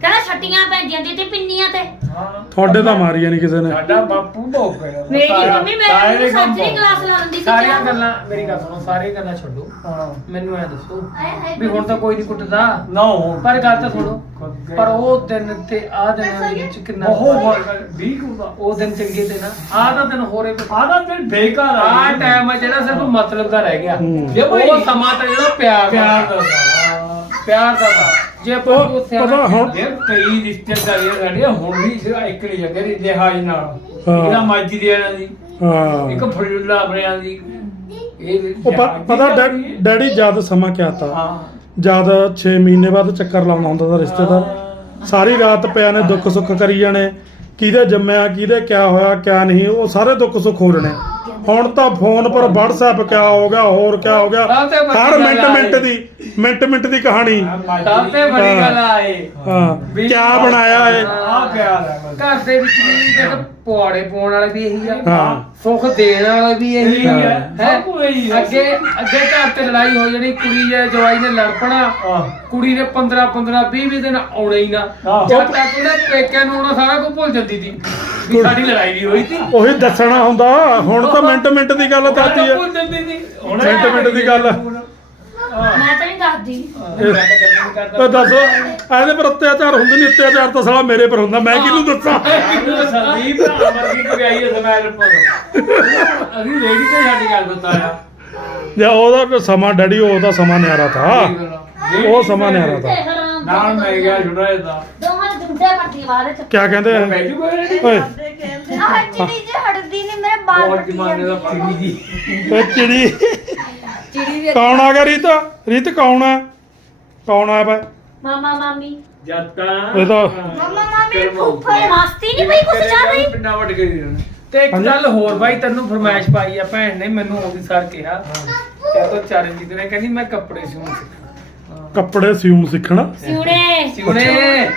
Speaker 4: ਕਹਿੰਦਾ ਛੱਟੀਆਂ ਪੈਂਦੀਆਂ ਤੇ ਪਿੰਨੀਆਂ ਤੇ।
Speaker 3: ਹਾਂ
Speaker 1: ਤੁਹਾਡੇ ਤਾਂ ਮਾਰੀਆਂ ਨਹੀਂ ਕਿਸੇ ਨੇ।
Speaker 3: ਸਾਡਾ ਬਾਪੂ ਬਹੁਤ ਪਿਆ
Speaker 4: ਮੇਰੀ ਮੰਮੀ
Speaker 3: ਕੰਮ
Speaker 4: ਸੱਜਰੀ ਕਲਾਸ ਲਾ ਦਿੰਦੀ ਸੀ
Speaker 2: ਸਾਰੀਆਂ। ਗੱਲਾਂ ਮੇਰੀ ਗੱਲ ਸੁਣੋ ਸਾਰੀਆਂ ਗੱਲਾਂ ਛੱਡੋ।
Speaker 3: ਹਾਂ।
Speaker 2: ਮੈਨੂੰ ਐ ਦੱਸੋ ਵੀ ਹੁਣ ਤਾਂ ਕੋਈ ਨਹੀਂ ਕੁੱਟਦਾ।
Speaker 3: ਨਾ ਹੋ
Speaker 2: ਪਰ ਗੱਲ ਤਾਂ ਸੁਣੋ ਪਰ ਉਹ ਦਿਨ ਤੇ ਆ ਦਿਨਾਂ ਦੇ ਵਿੱਚ ਕਿੰਨਾ
Speaker 3: ਬਹੁਤ ਵੀਕ ਹੁੰਦਾ
Speaker 2: ਉਹ ਦਿਨ ਚੰਗੇ ਤੇ ਨਾ ਆਹ ਦਾ ਦਿਨ ਹੋਰੇ
Speaker 3: ਆਦਾ ਤੇ ਬੇਕਾਰ ਆ
Speaker 2: ਟਾਈਮ ਆ ਜਿਹੜਾ ਸਿਰਫ ਮਤਲਬ ਦਾ ਰਹਿ ਗਿਆ।
Speaker 3: ਜੇ
Speaker 2: ਉਹ ਸਮਾਂ ਤਾਂ ਜਿਹੜਾ ਪਿਆਰ
Speaker 3: ਪਿਆਰ
Speaker 2: ਦਾ
Speaker 3: ਦਾ।
Speaker 2: ਪਿਆਰ ਦਾ। ਜੇ ਆਪਾਂ
Speaker 1: ਉਹ
Speaker 2: ਉੱਥੇ
Speaker 1: ਪਤਾ ਹੁਣ
Speaker 3: ਇਹ ਕਈ ਰਿਸ਼ਤੇਦਾਰੀਆਂ ਸਾਡੀਆਂ ਹੁਣ ਵੀ ਜਿਹੜਾ ਇੱਕ ਨਹੀਂ ਜਗ੍ਹਾ ਦੀ ਜਹਾਜ਼ ਨਾਲ।
Speaker 1: ਹਾਂ।
Speaker 3: ਇਹਦਾ ਮਾਜੀ ਦੇ ਇਹਨਾਂ ਦੀ।
Speaker 1: ਹਾਂ।
Speaker 3: ਇੱਕ ਫਰੀਦੁੱਲਾ ਆਪਣਿਆਂ ਦੀ। ਇਹ
Speaker 1: ਉਹ ਪ-
Speaker 3: ਜਹਾਜ਼ ਦੀ
Speaker 1: ਪਤਾ ਡੈ-
Speaker 3: ਜਾਂਦੀ ਹੈ।
Speaker 1: ਡੈਡੀ ਜਦ ਸਮਾਂ ਕਿਆ ਤਾ
Speaker 3: ਹਾਂ।
Speaker 1: ਜਦ 6 ਮਹੀਨੇ ਬਾਅਦ ਚੱਕਰ ਲਾਉਣਾ ਹੁੰਦਾ ਤਾਂ ਰਿਸ਼ਤੇਦਾਰ। ਸਾਰੀ ਰਾਤ ਪਿਆ ਨੇ ਦੁੱਖ ਸੁੱਖ ਕਰੀ ਜਾਣੇ। ਕਿਹਦੇ ਜੰਮਿਆ ਕਿਹਦੇ ਕਿਆ ਹੋਇਆ ਕਿਆ ਨਹੀਂ ਉਹ ਸਾਰੇ ਦੁੱਖ ਸੁੱਖ ਹੋ ਜਣੇ। ਹੁਣ ਤਾਂ ਫੋਨ ਪਰ WhatsApp ਕਿਆ ਹੋ ਗਿਆ ਹੋਰ ਕਿਆ ਹੋ ਗਿਆ? ਹਰ ਮਿੰਟ ਮਿੰਟ। ਦੀ ਮਿੰਟ ਮਿੰਟ ਦੀ ਕਹਾਣੀ।
Speaker 2: ਸਭ ਤੋਂ ਵੱਡੀ
Speaker 1: ਹਾਂ।
Speaker 2: ਗੱਲ ਆਏ।
Speaker 1: ਹਾਂ ਕਿਆ ਬਣਾਇਆ ਏ
Speaker 3: ਆ ਪਿਆਰ ਹੈ ਬਸ
Speaker 2: ਘਰ ਦੇ ਵਿੱਚ ਵੀ ਜਦ ਪੁਆੜੇ ਪਾਉਣ ਵਾਲੇ ਵੀ ਇਹੀ ਆ।
Speaker 1: ਹਾਂ।
Speaker 2: ਸੁੱਖ ਦੇਣ ਵਾਲੇ ਵੀ ਇਹੀ ਆ।
Speaker 3: ਹੈ।
Speaker 2: ਅੱਗੇ ਅੱਗੇ ਘਰ ਤੇ ਲੜਾਈ ਹੋ ਜਾਣੀ ਕੁੜੀ ਜਾਂ ਜਵਾਈ ਨੇ ਲੜ ਪਣਾ
Speaker 3: ਹਾਂ।
Speaker 2: ਕੁੜੀ ਨੇ 15 15 20 20 ਦਿਨ ਆਉਣਾ ਹੀ ਨਾ।
Speaker 3: ਹਾਂ।
Speaker 2: ਜਦ ਤੱਕ ਉਹਨੇ ਪੇਕਿਆਂ ਨੂੰ ਆਉਣਾ ਸਾਰਾ ਕੁਝ ਭੁੱਲ ਜਾਂਦੀ ਸੀ ਵੀ ਸਾਡੀ ਲੜਾਈ ਵੀ ਹੋਈ ਸੀ।
Speaker 1: ਉਹੀ ਦੱਸਣਾ ਹੁੰਦਾ ਹੁਣ ਤਾਂ ਮਿੰਟ ਦੀ ਗੱਲ ਤਾਤੀ ਹੈ
Speaker 3: ਭੁੱਲ ਜਾਂਦੀ ਸੀ ਹੁਣ
Speaker 1: ਮਿੰਟ ਮਿੰਟ ਦੀ ਗੱਲ।
Speaker 4: ਮੈਂ ਤਾਂ ਨਹੀਂ ਦੱਸਦੀ।
Speaker 3: ਤਾਂ
Speaker 1: ਦੱਸ ਇਹਦੇ ਪਰ ਅਤਿਆਚਾਰ ਹੁੰਦੇ ਨਹੀਂ ਅਤਿਆਚਾਰ ਤਾਂ ਸਾਲਾ ਮੇਰੇ ਪਰ ਹੁੰਦਾ ਮੈਂ ਕਿਹਨੂੰ ਦੱਸਾਂ?
Speaker 3: ਸੰਦੀਪ ਅਮਰ ਕੀ ਕੋਈ ਆਈ ਹੈ ਸਮੈਲ ਪਰ ਅਸੀਂ ਰੇੜੀ ਤੇ ਸਾਡੀ ਗੱਲ ਬਤਾਇਆ
Speaker 1: ਜਾਂ ਉਹਦਾ ਸਮਾਂ ਡੈਡੀ ਉਹਦਾ ਸਮਾਂ ਨਿਆਰਾ ਥਾ। ਉਹ ਸਮਾਂ ਨਿਆਰਾ ਥਾ।
Speaker 3: ਨਾਲ ਮੈਂ ਗਿਆ ਛੁੜਾ ਇਹਦਾ
Speaker 4: ਦੋਹਾਂ ਦੇ ਜੁੰਡੇ ਪੱਟੀ ਬਾਅਦ ਚ
Speaker 1: ਕਿਆ ਕਹਿੰਦੇ? ਆ?
Speaker 3: ਬੈਜੂ ਕੋਈ ਨਹੀਂ
Speaker 1: ਓਏ।
Speaker 6: ਆਹ ਚਿੜੀ ਜੇ ਹਟਦੀ ਨਹੀਂ ਮੇਰੇ ਬਾਲ
Speaker 3: ਬਹੁਤ
Speaker 6: ਪੱਟੀ
Speaker 3: ਜਮਾਨੇ ਦਾ ਪੀੜੀ ਜੀ
Speaker 1: ਇਹ ਚਿੜੀ
Speaker 5: ਚਿੜੀ। ਵੀ
Speaker 1: ਕੌਣ ਆ ਗਿਆ ਰੀਤ? ਰੀਤ ਕੌਣ ਆ ਕੌਣ ਆ ਬਈ
Speaker 4: ਮਾਮਾ ਮਾਮੀ।
Speaker 3: ਜਦ ਤਾਂ
Speaker 1: ਇਹ ਤਾਂ
Speaker 6: ਮਮਾ ਮਾਮੀ ਫੁੱਫੜ
Speaker 4: ਮਸਤੀ ਨਹੀਂ ਪਈ ਕੁਛ ਚੱਲ ਰਹੀ
Speaker 3: ਪਿੰਡਾ ਵੱਟ ਗਈ ਰਹਿਣਾ
Speaker 2: ਤੇ ਇੱਕ ਗੱਲ ਹੋਰ ਬਾਈ ਤੈਨੂੰ ਫਰਮਾਇਸ਼ ਪਾਈ ਆ ਭੈਣ ਨੇ ਮੈਨੂੰ ਉਹ ਵੀ ਸਰ ਕਿਹਾ। ਕਿਹਾ ਤੋ ਚਰਨਜੀਤ ਨੇ ਕਹਿੰਦੀ ਮੈਂ ਕੱਪੜੇ ਸਿਉਣ ਸਿੱਖਣਾ
Speaker 1: ਕੱਪੜੇ ਸਿਉਣ ਸਿੱਖਣਾ?
Speaker 4: ਸਿਉੜੇ
Speaker 2: ਸਿਉਣੇ।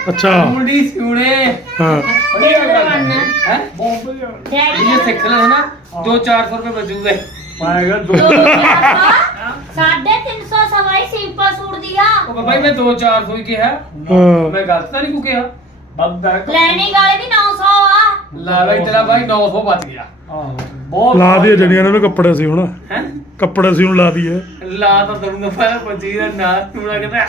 Speaker 1: ਅੱਛਾ।
Speaker 2: ਮੁੰਡੀ ਸਿਉਣੇ।
Speaker 1: ਹਾਂ।
Speaker 2: ਵਧੀਆ ਗੱਲ
Speaker 4: ਬਣਨਾ।
Speaker 2: ਹੈ।
Speaker 3: ਬਹੁਤ ਵਧੀਆ
Speaker 4: ਡੈਡੀ
Speaker 2: ਇਹ ਸਿੱਖ ਲੈ ਨਾ 2-400 ਰੁਪਏ ਬਚੂਗੇ
Speaker 3: ਪਾਏਗਾ ਦੋ
Speaker 4: ਸਾਢੇ 300 ਸਵਾਈ ਸਿੰਪਲ ਸੂਟ ਦੀ ਆ।
Speaker 2: ਉਹ ਬਾਬਾ ਜੀ ਮੈਂ 2-400 ਹੀ ਕਿਹਾ।
Speaker 1: ਹਾਂ।
Speaker 2: ਮੈਂ ਗਲਤ ਤਾਂ ਨਹੀਂ ਕੋ ਕਿਹਾ
Speaker 3: ਬੰਦਾ
Speaker 4: ਲੈਨਿੰਗ ਵਾਲੇ ਵੀ 900 ਆ
Speaker 2: ਲਾ ਬਈ ਤੇਰਾ ਬਾਈ 900 ਬਚ ਗਿਆ।
Speaker 3: ਆਹ। ਬਹੁਤ
Speaker 1: ਲਾ ਦਈਏ ਜਣੀਆਂ ਨੇ ਉਹਨੂੰ ਕੱਪੜੇ ਸਿਉਣ
Speaker 2: ਹੈ?
Speaker 1: ਕੱਪੜੇ ਸਿਉਣ ਲਾ ਦਈਏ।
Speaker 2: ਲਾ ਤਾਂ ਤੈਨੂੰ ਪਹਿਲਾਂ ਪੰਜੀ ਦਾ ਨਾ ਤੂੰ ਨਾ ਕਹਿੰਦਾ।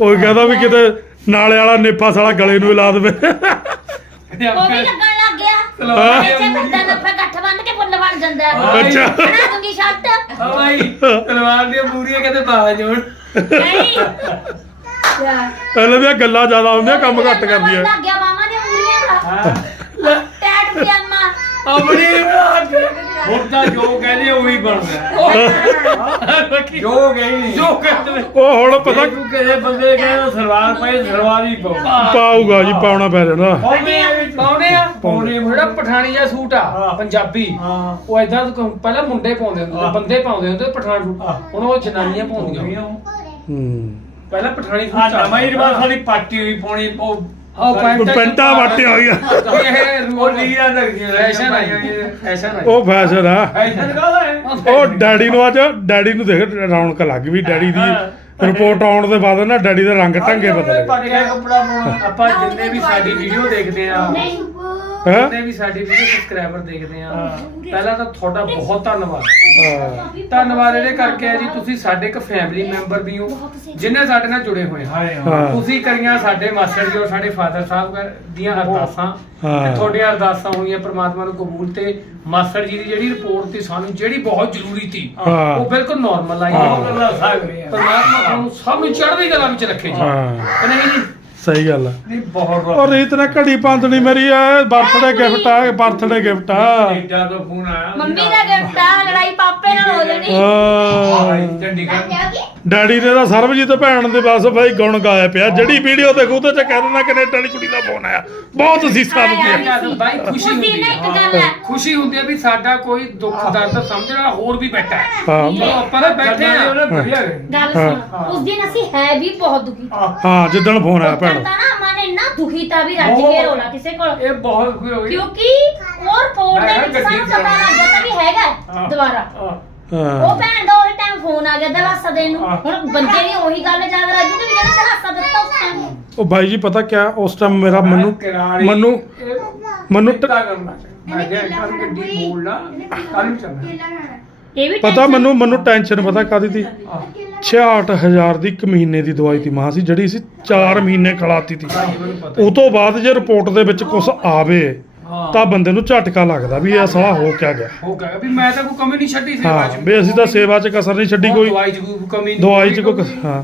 Speaker 1: ਉਹ ਕਹਿੰਦਾ ਵੀ ਕਿਤੇ ਨਾਲੇ ਵਾਲਾ ਨੇਪਾ ਸਾਲਾ ਗਲੇ ਨੂੰ ਹੀ ਲਾ ਦੇਵੇ।
Speaker 4: ਉਹ ਵੀ ਲੱਗਣ ਲੱਗ ਗਿਆ।
Speaker 2: ਸਲਵਾਰ
Speaker 4: ਇਹ ਚ ਬੰਦਾ ਨੱਫਾ ਗੱਠ ਬੰਨ ਕੇ ਫੁੱਲ ਬਣ ਜਾਂਦਾ ਹੈ।
Speaker 1: ਅੱਛਾ।
Speaker 4: ਬਣਾ ਦੂੰਗੀ ਸ਼ਰਟ।
Speaker 2: ਹਾਂ ਬਾਈ। ਤਲਵਾਰ ਦੀਆਂ ਪੂਰੀਆਂ ਕਹਿੰਦੇ ਬਾਜ ਹੋਣ
Speaker 4: ਨਹੀਂ।
Speaker 1: ਪਹਿਲੇ ਦੀਆਂ ਗੱਲਾਂ ਜ਼ਿਆਦਾ ਹੁੰਦੀਆਂ ਕੰਮ ਘੱਟ ਕਰਦੀਆਂ।
Speaker 4: ਲੱਗ ਗਿਆ ਮਾਮਾ ਨੇ ਪੂਰੀਆਂ ਦਾ। ਟੈਟ ਪਜਾਮਾ
Speaker 2: ਆਪਣੀ
Speaker 3: ਹੁਣ ਤਾਂ ਜੋ ਕਹਿੰਦੇ ਉਹੀ ਬਣਦਾ। ਜੋ ਗਈ
Speaker 2: ਜੋ ਕਹਿੰਦੇ
Speaker 1: ਉਹ ਹੁਣ ਪਤਾ
Speaker 3: ਪਤਾ ਕਿ ਕਿਸੇ ਬੰਦੇ ਕਹਿੰਦਾ ਸਲਵਾਰ ਪਾਏ ਸਲਵਾਰ ਹੀ ਪਾਓ
Speaker 1: ਪਾਊਗਾ ਜੀ ਪਾਉਣਾ। ਪੈ ਜਾਣਾ।
Speaker 2: ਪਾਉਣੇ ਆ ਪਾਉਣੇ ਆ। ਪਾਉਣੇ ਜਿਹੜਾ ਪਠਾਣੀ ਜਿਹਾ ਸੂਟ ਆ। ਪੰਜਾਬੀ
Speaker 3: ਹਾਂ।
Speaker 2: ਉਹ ਇਦਾਂ ਪਹਿਲਾਂ ਮੁੰਡੇ ਪਾਉਂਦੇ ਹੁੰਦੇ ਸੀ। ਬੰਦੇ ਪਾਉਂਦੇ ਹੁੰਦੇ ਪਠਾਨ ਸੂਟ।
Speaker 3: ਹਾਂ।
Speaker 2: ਹੁਣ ਉਹ ਜਨਾਨੀਆਂ ਪਾਉਂਦੀਆਂ।
Speaker 1: ਹੂੰ।
Speaker 2: ਪਹਿਲਾਂ ਪਠਾਣੀ
Speaker 3: ਆ
Speaker 2: ਸੂਟ
Speaker 3: ਨਵਾਂ ਹੀ ਰਿਵਾਜ ਸਾਡੀ ਪਾਟੀ ਹੋਈ ਪਾਉਣੀ ਉਹ
Speaker 2: ਉਹ ਪੈਂਟਾਂ
Speaker 1: ਪੈਂਟਾਂ ਵਾਟੀਆਂ ਹੋਈਆਂ।
Speaker 2: ਇਹ
Speaker 3: ਉਹ ਲੀਆਂ ਲੱਗਦੀਆਂ
Speaker 2: ਫੈਸ਼ਨ ਆਈ ਫੈਸ਼ਨ ਆਈ
Speaker 1: ਉਹ ਫੈਸ਼ਨ ਆ।
Speaker 3: ਕਾਹਦਾ ਹੈ?
Speaker 1: ਉਹ ਡੈਡੀ ਨੂੰ ਅੱਜ ਡੈਡੀ ਨੂੰ ਦੇਖ ਰੌਣਕ ਲੱਗ ਵੀ ਡੈਡੀ ਦੀ। ਰਿਪੋਰਟ ਆਉਣ ਦੇ ਬਾਅਦ ਨਾ ਡੈਡੀ ਦੇ ਰੰਗ ਢੰਗੇ ਬਦਲ ਗਏ।
Speaker 3: ਪਾਟਿਆ ਕੱਪੜਾ ਪਾਉਣਾ
Speaker 2: ਆਪਾਂ ਜਿੰਨੇ ਵੀ ਸਾਡੀ ਵੀਡੀਓ ਦੇਖਦੇ ਆ
Speaker 4: ਨਹੀਂ।
Speaker 1: ਹੈ?
Speaker 2: ਜਿੰਨੇ ਵੀ ਸਾਡੀ ਵੀਡੀਓ ਸਬਸਕ੍ਰਾਈਬਰ ਦੇਖਦੇ ਆ ਪਹਿਲਾਂ ਤਾਂ ਤੁਹਾਡਾ ਬਹੁਤ ਧੰਨਵਾਦ।
Speaker 1: ਹਾਂ।
Speaker 2: ਧੰਨਵਾਦ ਇਹਦੇ ਕਰਕੇ ਆ ਜੀ ਤੁਸੀਂ ਸਾਡੇ ਇੱਕ ਫੈਮਿਲੀ ਮੈਂਬਰ ਵੀ ਹੋ ਜਿੰਨੇ ਸਾਡੇ ਨਾਲ ਜੁੜੇ ਹੋਏ
Speaker 3: ਹਾਏ
Speaker 1: ਹਾਂ।
Speaker 2: ਤੁਸੀਂ ਕਰੀਆਂ ਸਾਡੇ ਮਾਸਟਰ ਜੀ ਔਰ ਸਾਡੇ ਫਾਦਰ ਸਾਹਿਬ ਕਰ- ਦੀਆਂ ਅਰਦਾਸਾਂ
Speaker 1: ਹਾਂ।
Speaker 2: ਤੇ ਤੁਹਾਡੀਆਂ ਅਰਦਾਸਾਂ ਹੋਈਆਂ ਪ੍ਰਮਾਤਮਾ ਨੂੰ ਕਬੂਲ ਤੇ ਮਾਸਟਰ ਜੀ ਦੀ ਜਿਹੜੀ ਰਿਪੋਰਟ ਸੀ ਸਾਨੂੰ ਜਿਹੜੀ ਬਹੁਤ ਜ਼ਰੂਰੀ ਸੀ
Speaker 1: ਹਾਂ।
Speaker 2: ਉਹ ਬਿਲਕੁਲ ਨਾਰਮਲ ਆਈ
Speaker 1: ਹਾਂ।
Speaker 2: ਪਰਮਾਤਮਾ ਤੁਹਾਨੂੰ ਸਭ ਨੂੰ ਚੜ੍ਹਦੀ ਕਲਾ ਵਿੱਚ ਰੱਖੇ ਜੀ
Speaker 1: ਹਾਂ
Speaker 2: ਕਿ ਨਹੀਂ ਜੀ
Speaker 1: ਸਹੀ ਗੱਲ ਆ।
Speaker 3: ਨਹੀਂ ਬਹੁਤ
Speaker 1: ਉਹ ਰੀਤ ਨੇ ਘੜੀ ਪਾਂਤਣੀ ਮੇਰੀ ਆ ਬਰਥਡੇ ਗਿਫਟ ਆ ਬਰਥਡੇ ਗਿਫਟ ਆ।
Speaker 3: ਕੈਨੇਡਾ ਤੋਂ ਫੋਨ ਆਇਆ।
Speaker 4: ਮੰਮੀ ਦਾ ਗਿਫਟ ਆ ਲੜਾਈ ਪਾਪੇ ਨਾਲ ਹੋ ਜਾਣੀ।
Speaker 1: ਹਾਂ।
Speaker 3: ਚੰਡੀਗੜ੍ਹ।
Speaker 1: ਡੈਡੀ ਨੇ ਤਾਂ ਸਰਬਜੀਤ ਭੈਣ ਦੇ ਬਸ ਭਾਈ ਗੁਣ ਗਾਇਆ ਪਿਆ। ਜਿਹੜੀ ਵੀਡੀਓ ਦੇਖੂ ਉਹਦੇ ਚ ਕਹਿ ਦਿੰਦਾ ਕੈਨੇਡਾ ਦੀ ਕੁੜੀ ਦਾ ਫੋਨ ਆਇਆ। ਬਹੁਤ ਸੀਸਾ ਦਿੱਤੀਆਂ
Speaker 2: ਬਾਈ ਖੁਸ਼ੀ ਹੁੰਦੀ
Speaker 4: ਖੁਸ਼ੀ ਨਾ ਇੱਕ
Speaker 2: ਹੈ
Speaker 4: ਗੱਲ ਹੈ
Speaker 2: ਖੁਸ਼ੀ ਹੁੰਦੀ ਹੈ ਵੀ ਸਾਡਾ ਕੋਈ ਦੁੱਖ ਦਰਦ ਸਮਝਣ ਵਾਲਾ ਹੋਰ ਵੀ ਬੈਠਾ ਹੈ।
Speaker 1: ਹਾਂ।
Speaker 2: ਉਹ ਆਪਾਂ ਤਾਂ ਬੈਠੇ ਆ
Speaker 4: ਗੱਲ। ਸੁਣ ਉਸ ਦਿਨ ਅਸੀਂ ਹੈ ਵੀ ਬਹੁਤ ਦੁਖੀ।
Speaker 1: ਹਾਂ। ਜਿੱਦਣ ਫੋਨ ਆਇਆ ਭੈਣ
Speaker 4: ਕਰਦਾ ਨਾ ਮਨ ਇੰਨਾ ਦੁਖੀ ਤਾਂ ਵੀ ਰੱਜ ਕੇ ਰੋਲਾ ਕਿਸੇ ਕੋਲ।
Speaker 2: ਇਹ ਬਹੁਤ ਖੁਸ਼ੀ ਹੋਈ।
Speaker 4: ਕਿਉਂਕਿ ਉਹ ਰਿਪੋਰਟ ਦੇ ਵਿੱਚ ਸਾਨੂੰ ਪਤਾ ਲੱਗ ਗਿਆ ਤਾਂ ਵੀ ਹੈਗਾ ਹੈ ਦੁਬਾਰਾ। ਉਹ
Speaker 1: ਹਾਂ
Speaker 4: ਭੈਣ ਦਾ ਉਹ ਟਾਈਮ ਫੋਨ ਆ ਗਿਆ ਦਲਾਸਾ ਦੇਣ ਨੂੰ। ਹੁਣ ਬੰਦੇ ਦੀ ਉਹੀ ਗੱਲ ਯਾਦ ਜੂਗੀ ਵੀ ਜਿਹੜਾ ਦਲਾਸਾ ਦਿੱਤਾ ਉਸ ਟਾਈਮ
Speaker 1: ਉਹ ਬਾਈ ਜੀ ਪਤਾ ਕਿਆ ਉਸ ਟਾਈਮ ਮੇਰਾ ਮੈਨੂੰ
Speaker 3: ਕਿਰਾੜੀ
Speaker 1: ਮੈਨੂੰ ਮੈਨੂੰ ਟ-
Speaker 3: ਟਿੱਕਾ ਕਰਨਾ ਮੈਂ ਕਿਹਾ ਕੱਲ ਗੱਡੀ ਬੋਲਣਾ ਕੱਲ ਨੂੰ ਚੱਲਣਾ
Speaker 4: ਇਹ ਵੀ tension-
Speaker 1: ਮੈਨੂੰ ਮੈਨੂੰ ਟੈਨਸ਼ਨ ਪਤਾ ਕਾਦੀ ਦੀ? 66000 ਦੀ ਇੱਕ ਮਹੀਨੇ ਦੀ ਦਵਾਈ ਤੀ ਮਾਂ ਸੀ ਜਿਹੜੀ ਸੀ 4 ਮਹੀਨੇ ਖਲਾਤੀ ਤੀ ਉਹ ਤੋਂ ਬਾਅਦ ਜੇ ਰਿਪੋਰਟ ਦੇ ਵਿੱਚ ਕੁਝ ਆਵੇ ਤਾਂ ਬੰਦੇ ਨੂੰ ਝਟਕਾ ਲੱਗਦਾ ਵੀ ਇਹ ਸਾਲਾ ਹੋ ਕਿਆ ਗਿਆ।
Speaker 2: ਹੋ ਗਿਆ? ਵੀ ਮੈਂ ਤਾਂ ਕੋਈ ਕਮੀ ਨਹੀਂ ਛੱਡੀ ਸੇਵਾ
Speaker 1: ਹਾਂ
Speaker 2: ਚ।
Speaker 1: ਵੀ ਅਸੀਂ ਤਾਂ ਸੇਵਾ 'ਚ ਕਸਰ ਨਹੀਂ ਛੱਡੀ ਕੋਈ।
Speaker 2: ਦਵਾਈ ਚ ਕੋਈ ਕਮੀ ਨਹੀਂ
Speaker 1: ਦਵਾਈ 'ਚ ਕੋਈ ਕਸ- ਹਾਂ।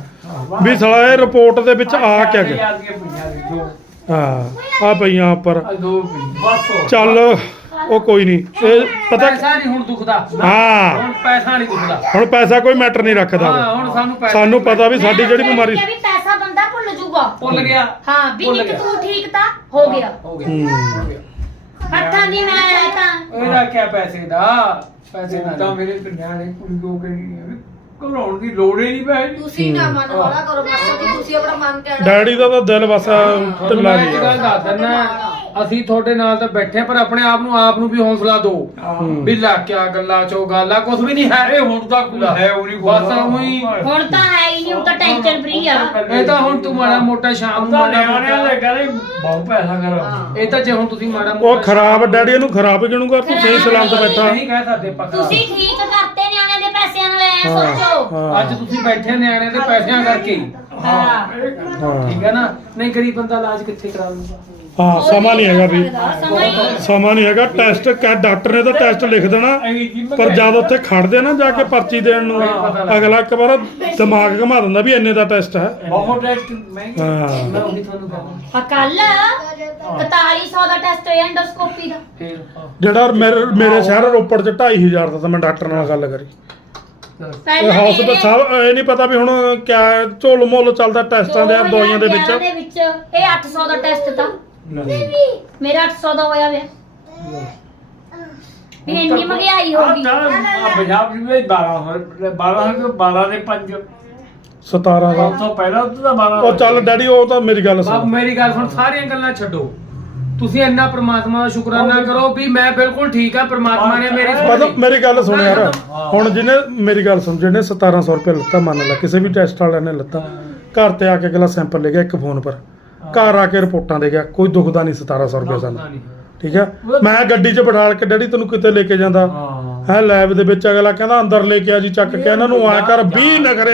Speaker 1: ਵੀ ਸਾਲਾ ਇਹ ਰਿਪੋਰਟ ਦੇ ਵਿੱਚ ਆ ਕਿਆ ਗਿਆ। ਹਾਂ ਆ ਪਈਆਂ ਉੱਪਰ।
Speaker 3: ਦੋ ਬਸ।
Speaker 1: ਚੱਲ। ਉਹ ਕੋਈ ਨਹੀਂ। ਇਹ ਪਤਾ
Speaker 2: ਪੈਸਾ ਨਹੀਂ ਹੁਣ ਦੁਖਦਾ।
Speaker 1: ਹਾਂ।
Speaker 2: ਹੁਣ ਪੈਸਾ ਨਹੀਂ ਦੁਖਦਾ।
Speaker 1: ਹੁਣ ਪੈਸਾ ਕੋਈ ਮੈਟਰ ਨਹੀਂ ਰੱਖਦਾ।
Speaker 2: ਹਾਂ ਹੁਣ ਸਾਨੂੰ ਪੈਸਾ
Speaker 1: ਸਾਨੂੰ ਪਤਾ ਵੀ ਸਾਡੀ ਜਿਹੜੀ ਬਿਮਾਰੀ
Speaker 4: ਕਿਹਾ ਵੀ ਪੈਸਾ ਬੰਦਾ ਭੁੱਲ ਜੂਗਾ।
Speaker 2: ਭੁੱਲ ਗਿਆ।
Speaker 4: ਹਾਂ ਵੀ
Speaker 2: ਭੁੱਲ
Speaker 4: ਨਿੱਕ
Speaker 2: ਗਿਆ।
Speaker 4: ਤੂੰ ਠੀਕ ਤਾਂ ਹੋ ਗਿਆ।
Speaker 2: ਹੋ ਗਿਆ।
Speaker 1: ਹੂੰ।
Speaker 2: ਹੋ ਗਿਆ
Speaker 4: ਹੱਥਾਂ ਦੀ ਮੈਂ ਤਾਂ
Speaker 2: ਇਹਦਾ ਕੀ ਪੈਸੇ ਦਾ? ਪੈਸੇ ਦਾ
Speaker 3: ਤਾਂ ਮੇਰੇ ਕੰਨਿਆ ਨੇ ਕੁੜੀ ਕੋ ਕਹੀ ਘਬਰਾਉਣ ਦੀ ਲੋੜ ਹੀ ਨਹੀਂ ਪੈ
Speaker 5: ਤੁਸੀਂ ਨਾ ਮਨ ਹੌਲਾ ਕਰੋ ਮਾਸਟਰ ਜੀ ਤੁਸੀਂ ਆਪਣਾ ਮਨ ਕਹਿਣਾ
Speaker 1: ਡੈਡੀ ਦਾ ਤਾਂ ਦਿਲ ਬਸ
Speaker 2: ਤੁਹਾਨੂੰ
Speaker 1: ਢਿੱਲਾ
Speaker 2: ਮੈਂ ਇੱਕ ਗੱਲ
Speaker 1: ਗਿਆ
Speaker 2: ਦੱਸ ਦਿੰਦਾ ਅਸੀਂ ਤੁਹਾਡੇ ਨਾਲ ਤਾਂ ਬੈਠੇ ਹਾਂ, ਪਰ ਆਪਣੇ ਆਪ ਨੂੰ ਆਪ ਨੂੰ ਵੀ ਹੌਸਲਾ ਦਿਓ। ਵੀ ਲਾ ਕਿਆ ਗੱਲਾਂ ਚੋ ਗੱਲਾਂ ਕੁਝ ਵੀ ਨਹੀਂ ਹੈ
Speaker 3: ਇਹ ਹੁਣ ਤਾਂ ਕੁਝ ਹੈ ਉਹ ਨਹੀਂ
Speaker 2: ਬਸ ਉਹੀ
Speaker 4: ਹੁਣ ਤਾਂ ਹੈ ਹੀ ਨਹੀਂ ਹੁਣ ਤਾਂ ਟੈਨਸ਼ਨ ਫਰੀ ਆ।
Speaker 2: ਇਹ ਤਾਂ ਹੁਣ ਤੂੰ ਮਾੜਾ ਮੋਟਾ ਸ਼ਾਮ ਨੂੰ
Speaker 3: ਤਾਂ
Speaker 2: ਮਾੜਾ
Speaker 3: ਨਿਆਣਿਆਂ
Speaker 2: ਮੋਟਾ
Speaker 3: ਕਹਿੰਦੇ ਬਹੁਤ ਪੈਸਾ ਕਰ।
Speaker 2: ਇਹ ਤਾਂ ਜੇ ਹੁਣ ਤੁਸੀਂ ਮਾੜਾ
Speaker 1: ਉਹ ਖਰਾਬ ਡੈਡੀ ਇਹਨੂੰ ਖਰਾਬ ਗਿਣੂਗਾ ਤੂੰ ਸਹੀ ਸਲਾਮਤ ਬੈਠਾ।
Speaker 2: ਨਹੀਂ ਕਹਿ ਸਕਦੇ ਪੱਕਾ
Speaker 4: ਤੁਸੀਂ ਠੀਕ ਕਰਤੇ ਨਿਆਣੇ ਦੇ ਪੈਸਿਆਂ ਨਾਲ ਐ ਐ ਸੋਚੋ
Speaker 1: ਹਾਂ।
Speaker 2: ਅੱਜ ਤੁਸੀਂ ਬੈਠੇ ਨਿਆਣੇ ਦੇ ਪੈਸਿਆਂ ਕਰਕੇ। ਹੀ।
Speaker 4: ਹਾਂ।
Speaker 1: ਹਾਂ
Speaker 2: ਠੀਕ ਹੈ ਨਾ? ਨਹੀਂ ਗਰੀਬ ਬੰਦਾ ਇਲਾਜ ਕਿੱਥੇ ਕਰਾ ਲੂਗਾ
Speaker 1: ਹਾਂ ਸਮਾਂ ਨਹੀਂ ਹੈਗਾ ਵੀ।
Speaker 4: ਸਮਾਂ ਹੀ
Speaker 1: ਸਮਾਂ ਨਹੀਂ ਹੈਗਾ। ਟੈਸਟ ਕਾ ਡਾਕਟਰ ਨੇ ਤਾਂ ਟੈਸਟ ਲਿਖ ਦੇਣਾ। ਪਰ ਜਦ ਉੱਥੇ ਖੜਦੇ ਨਾ ਜਾ ਕੇ ਪਰਚੀ ਦੇਣ ਨੂੰ ਅਗਲਾ ਇੱਕ ਵਾਰ ਦਿਮਾਗ ਘੁਮਾ ਦਿੰਦਾ ਵੀ ਇੰਨੇ ਦਾ ਟੈਸਟ ਹੈ।
Speaker 3: ਬਹੁਤ ਟੈਸਟ ਮਹਿੰਗੇ।
Speaker 1: ਹਾਂ।
Speaker 2: ਮੈਂ ਉਹੀ ਤੁਹਾਨੂੰ ਕਹਿੰਦਾ
Speaker 4: ਕੱਲ 4100 ਦਾ ਟੈਸਟ ਐਂਡੋਸਕੋਪੀ ਦਾ।
Speaker 2: ਫਿਰ
Speaker 1: ਜਿਹੜਾ ਮੇਰੇ ਮੇਰੇ ਸ਼ਹਿਰ ਰੋਪੜ ਚ 2500 ਦਾ ਤਾਂ ਮੈਂ ਡਾਕਟਰ ਨਾਲ ਗੱਲ ਕਰੀ।
Speaker 4: ਪਹਿਲਾਂ
Speaker 1: ਹਸਪਤਾਲ
Speaker 4: ਮੇਰੇ-
Speaker 1: ਸਾਹਿਬ ਇਹ ਨਹੀਂ ਪਤਾ ਵੀ ਹੁਣ ਕਿਆ ਝੋਲ ਮੁੱਲ ਚੱਲਦਾ ਟੈਸਟਾਂ ਦੇ ਦਵਾਈਆਂ ਦੇ
Speaker 4: 2011
Speaker 1: ਵਿੱਚ।
Speaker 4: ਦੇ ਵਿੱਚ। ਇਹ 800 ਦਾ ਟੈਸਟ ਤਾਂ। ਮੇਰਾ 800 ਦਾ ਹੋਇਆ ਵੇ। ਵੀ ਇੰਨੀ ਮਹਿੰਗਾਈ ਹੋ ਗਈ।
Speaker 3: ਆ ਪੰਜਾਬ ਵਿੱਚ 12 12 ਦੇ 12 ਦੇ 5
Speaker 1: 17 ਦਾ।
Speaker 3: ਤੋਂ ਪਹਿਲਾਂ ਤਾਂ 12
Speaker 1: ਉਹ ਚੱਲ ਡੈਡੀ ਉਹ ਤਾਂ ਮੇਰੀ ਗੱਲ ਸੁਣ।
Speaker 2: ਮੇਰੀ ਗੱਲ ਸੁਣ ਸਾਰੀਆਂ ਗੱਲਾਂ ਛੱਡੋ। ਤੁਸੀਂ ਇੰਨਾ ਪ੍ਰਮਾਤਮਾ ਦਾ ਸ਼ੁਕਰਾਨਾ ਕਰੋ ਵੀ ਮੈਂ ਬਿਲਕੁਲ ਠੀਕ ਆ ਪ੍ਰਮਾਤਮਾ ਨੇ ਮੇਰੀ
Speaker 1: ਪਤਾ ਮੇਰੀ ਗੱਲ ਸੁਣ ਯਾਰ। ਹੁਣ ਜਿਹਨੇ ਮੇਰੀ ਗੱਲ ਸੁਣ ਜਿਹਨੇ 1700 ਰੁਪਏ ਲੱਤਾ ਮੰਨ ਲੈ ਕਿਸੇ ਵੀ ਟੈਸਟ ਵਾਲਿਆਂ ਨੇ ਲੱਤਾ। ਘਰ ਤੇ ਆ ਕੇ ਅਗਲਾ ਸੈਂਪਲ ਲੈ ਗਿਆ ਇੱਕ ਫੋਨ ਪਰ। ਘਰ ਆ ਕੇ ਰਿਪੋਰਟਾਂ ਦੇ ਗਿਆ ਕੋਈ ਦੁਖਦਾ ਨਹੀਂ 1700 ਰੁਪਏ ਸਾਨੂੰ। ਠੀਕ ਹੈ? ਮੈਂ ਗੱਡੀ 'ਚ ਬਿਠਾਲ ਕੇ ਡੈਡੀ ਤੈਨੂੰ ਕਿਤੇ ਲੈ ਕੇ ਜਾਂਦਾ? ਹੈ ਲੈਬ ਦੇ ਵਿੱਚ ਅਗਲਾ ਕਹਿੰਦਾ ਅੰਦਰ ਲੈ ਕੇ ਆ ਜੀ ਚੱਕ ਕੇ ਇਹਨਾਂ ਨੂੰ ਆ ਕਰ 20 ਨਖਰੇ।